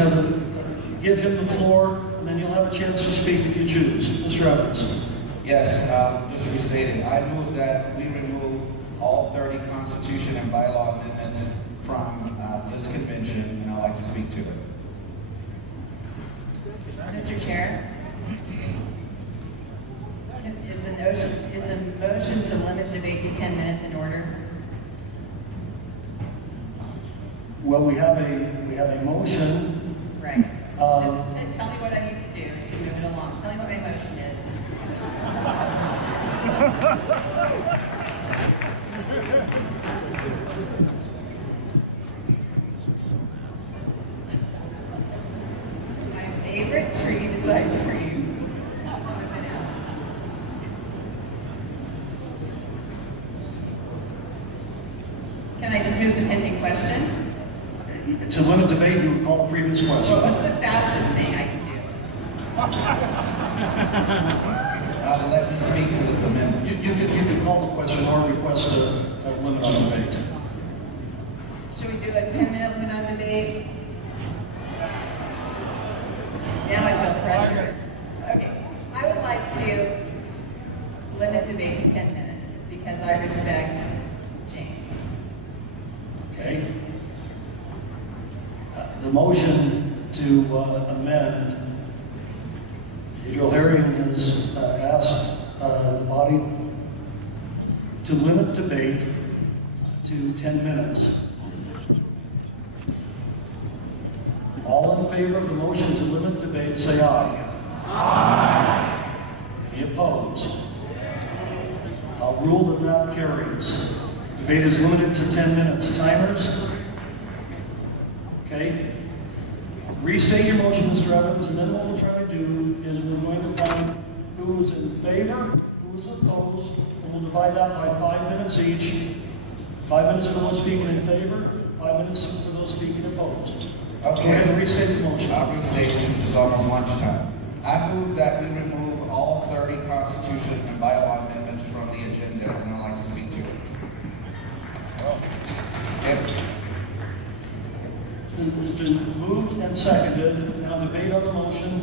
give him the floor, and then you'll have a chance to speak if you choose. Mr. Evans. Yes, just restating. I move that we remove all 30 constitution and bylaw amendments from this convention, and I'd like to speak to it. Mr. Chair, is the motion to limit debate to 10 minutes in order? Well, we have a motion. Right. Just tell me what I need to do to move it along. Tell me what my motion is. My favorite treat is ice cream. I've been asked. Can I just move the pending question? To limit debate, you would call the previous question. Well, what's the fastest thing I can do? Let me speak to this amendment. You could call the question or request a limit on debate. Should we do a 10-minute limit on debate? Now I feel pressure. Okay, I would like to limit debate to 10 minutes because I respect James. Okay. The motion to amend, Adriel Herring has asked the body to limit debate to 10 minutes. All in favor of the motion to limit debate, say aye. Aye. Any opposed? I'll rule that that carries. Debate is limited to 10 minutes. Timers? Okay. Restate your motion, Mr. Evans, and then what we'll try to do is we're going to find who is in favor, who is opposed, and we'll divide that by 5 minutes each. 5 minutes for those speaking in favor, 5 minutes for those speaking opposed. Okay. Go ahead and restate the motion. I'll restate it since it's almost lunchtime. I move that we remove all 30 constitution and bylaw amendments from the agenda, and I'd like to speak to it. It's been moved and seconded. Now debate on the motion.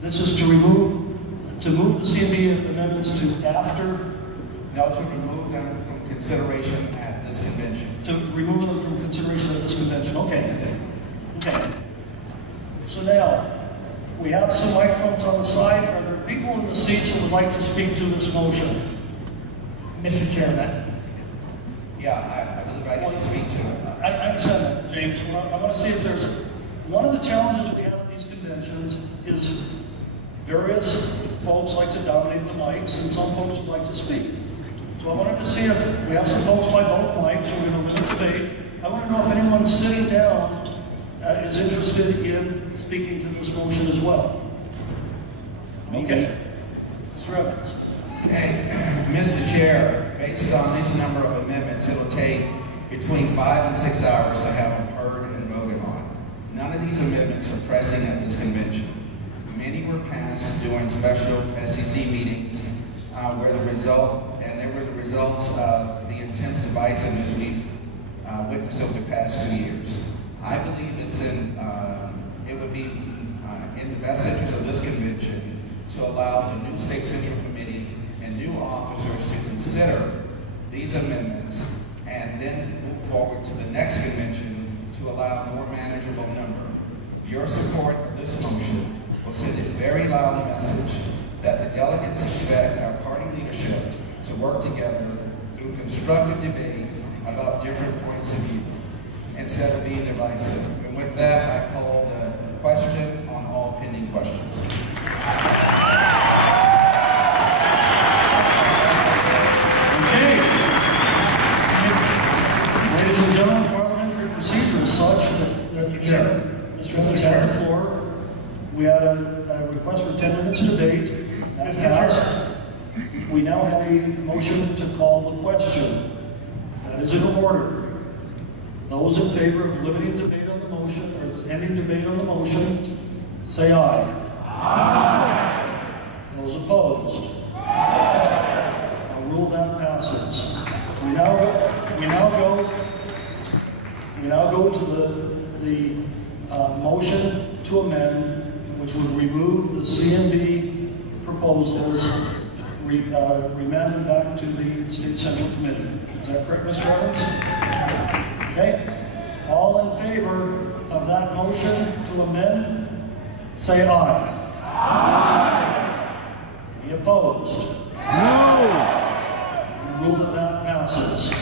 This is to move the CMB amendments to after. No, to remove them from consideration at this convention. To remove them from consideration at this convention. Okay. Okay. So now, we have some microphones on the side. Are there people in the seats who would like to speak to this motion? Mr. Chairman. Yeah, I believe I get to speak to it. I understand that, James. I want to see if there's one of the challenges we have at these conventions is various folks like to dominate the mics and some folks would like to speak. So I wanted to see if we have some folks by both mics. We're going to limit debate. I want to know if anyone sitting down is interested in speaking to this motion as well. Okay. Mr. Evans. Okay, Mr. Chair, based on this number of amendments, it'll take between 5 and 6 hours to have them heard and voted on. None of these amendments are pressing at this convention. Many were passed during special SEC meetings where the results of the intense divisiveness we've witnessed over the past 2 years. I believe it would be in the best interest of this convention to allow the new State Central Committee and new officers to consider these amendments and then move forward to the next convention to allow a more manageable number. Your support of this motion will send a very loud message that the delegates expect our party leadership to work together through constructive debate about different points of view instead of being divisive. And with that, I call the question on all pending questions. Okay. Ladies and gentlemen, parliamentary procedure is such that the chair, Mr. Evans had the floor. We had a request for 10 minutes debate. That passed. We now have a motion to call the question. That is in order. Those in favor of limiting debate on the motion or ending debate on the motion, say aye. Aye. Those opposed? I rule that passes. We now go to the motion to amend, which would remove the CMB proposals, remand them back to the State Central Committee. Is that correct, Mr. Evans? Okay. All in favor of that motion to amend, say aye. Aye. Any opposed? No. Rule that passes.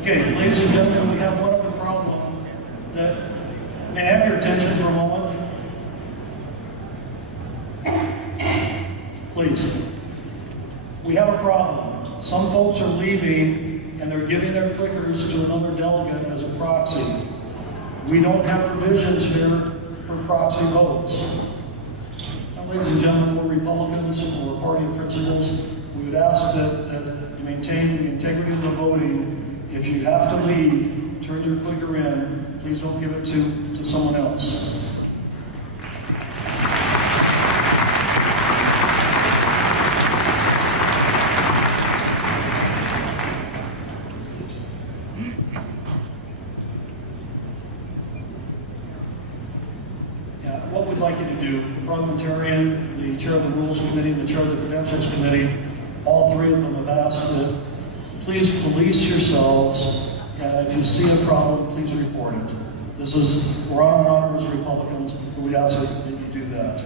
Okay, ladies and gentlemen, we have one other problem that may I have your attention for a moment. Please. We have a problem. Some folks are leaving and they're giving their clickers to another delegate as a proxy. We don't have provisions here for proxy votes. Now, ladies and gentlemen, we're Republicans and we're a party of principles. We would ask that to maintain the integrity of the voting, if you have to leave, turn your clicker in. Please don't give it to someone else. What we'd like you to do, the parliamentarian, the chair of the Rules Committee, the chair of the Credentials Committee, all three of them have asked that please police yourselves, and if you see a problem, please report it. We're on our honor as Republicans, but we'd ask that you do that.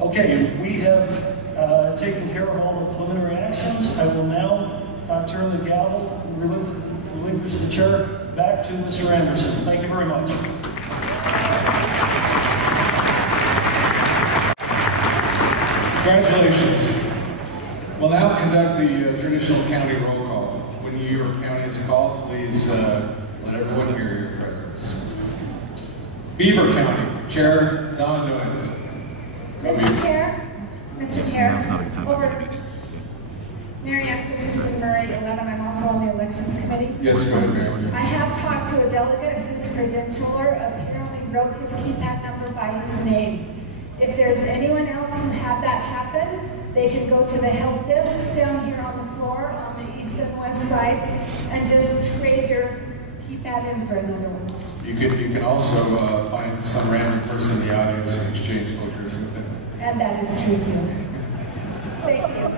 Okay, we have taken care of all the preliminary actions. I will now turn the gavel, relinquish the chair, back to Mr. Anderson. Thank you very much. Congratulations. We'll now conduct the traditional county roll call. When your county is called, please let everyone hear your presence. Beaver County, Chair Don Noyes. Mr. Chair, over Mary Ann Christensen Murray, 11. I'm also on the Elections Committee. Yes, ma'am. I have talked to a delegate whose credentialer apparently wrote his keypad number by his name. If there's anyone else who had that happen, they can go to the help desks down here on the floor on the east and west sides and just trade your keypad in for another one. You can also find some random person in the audience and exchange clickers with them. And that is true too. Thank you.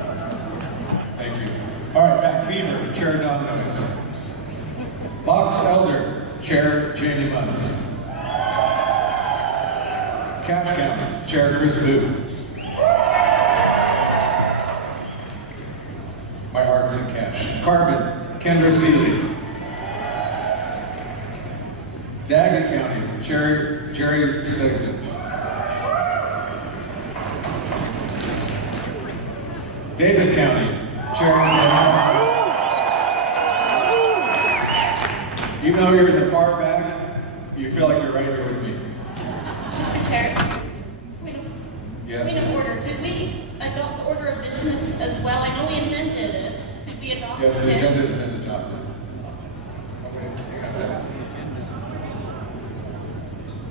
Thank you. All right, back. Beaver, Chair Don Noyes. Box Elder, Chair Jamie Munns. Cache County, Chair Chris Booth. My heart's in cash. Carbon, Kendra Seeley. Daggett County, Chair Jerry Stegman. Davis County, Chair Even though you're in the far back, you feel like you're right here with me. Mr. Chair, Yes. point of order. Did we adopt the order of business as well? I know we amended it. Did we adopt it? Yes, the agenda has been adopted. Okay, you got that.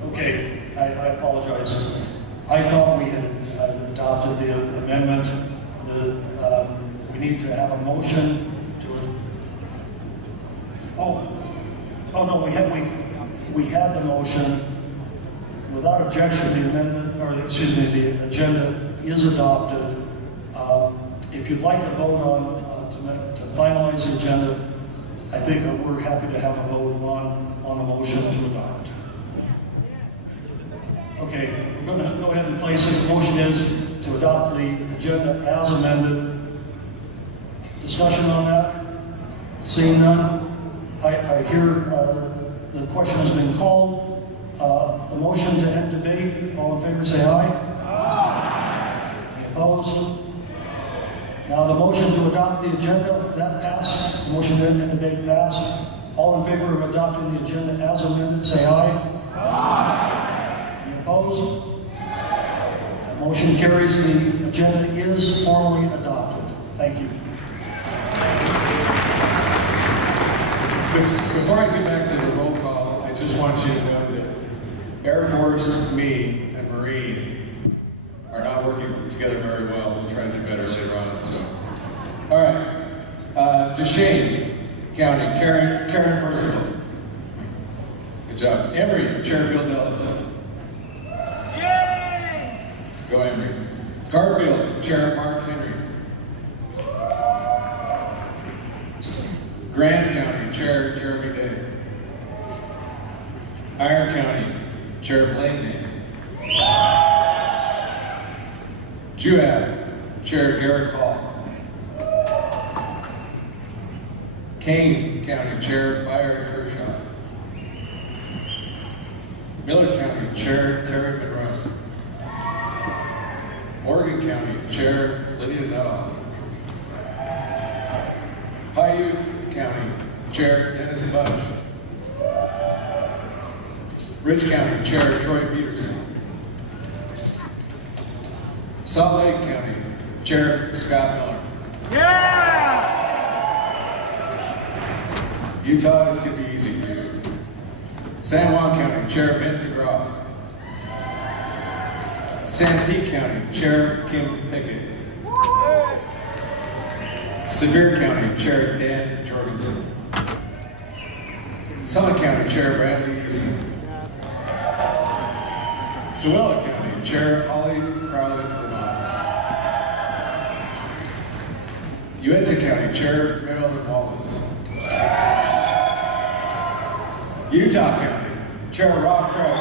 Okay, I apologize. I thought we had adopted the amendment. We need to have a motion to it. Oh no, we had the motion without objection, the amendment, or excuse me, the agenda is adopted. If you'd like to vote on, to finalize the agenda, I think that we're happy to have a vote on the motion to adopt. Okay, we're going to go ahead and place it. The motion is to adopt the agenda as amended. Discussion on that? Seeing none, I hear the question has been called. A motion to end debate. All in favor say aye. Aye. Any opposed? Now the motion to adopt the agenda, that passed. The motion to end debate passed. All in favor of adopting the agenda as amended say aye. Aye. Any opposed? The motion carries. The agenda is formally adopted. Thank you. Before I get back to the roll call, I just want you to know that Air Force, me, and Marine are not working together very well. We'll try to do better later on. So, all right, Duchesne County, Karen Percival. Good job. Emory, Chair Bill Dellis. Yay! Go Emory. Garfield, Chair Mark Henry. Grand County, Chair Jeremy Day. Iron County, Chair Blaine Day. Juab, Chair Garrett Hall. Kane County, Chair Byron Kershaw. Miller County, Chair Terry Monroe. Morgan County, Chair Lydia Nuttall. Paiute County, Chair Dennis Bush. Rich County, Chair Troy Peterson. Salt Lake County, Chair Scott Miller. Yeah! Utah, it's going to be easy for you. San Juan County, Chair Vint DeGraw. Sanpete County, Chair Kim Pickett. Sevier County, Chair Dan Jorgensen. Summit County, Chair Bradley Eason. Tooele County, Chair Holly Crowley Vermont. Uinta County, Chair Marilyn Wallace. Utah County, Chair Rob Craig.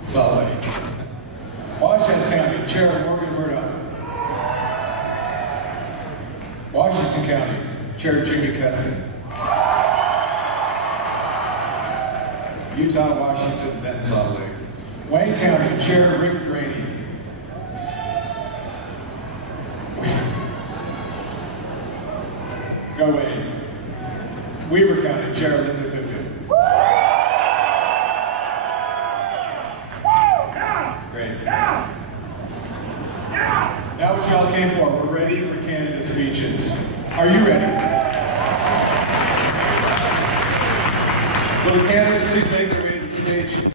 Salt Lake. Washington County, Chair Morgan Murdoch. Washington County, Chair Jimmy Custon. Utah, Washington, then Salt Lake. Wayne County, Chair Rick Draney. Go Wayne. Weaver County, Chair Linda Pipkin. Great. Now what y'all came for, we're ready for candidate speeches. Are you ready? Will the candidates please make their way to the stage?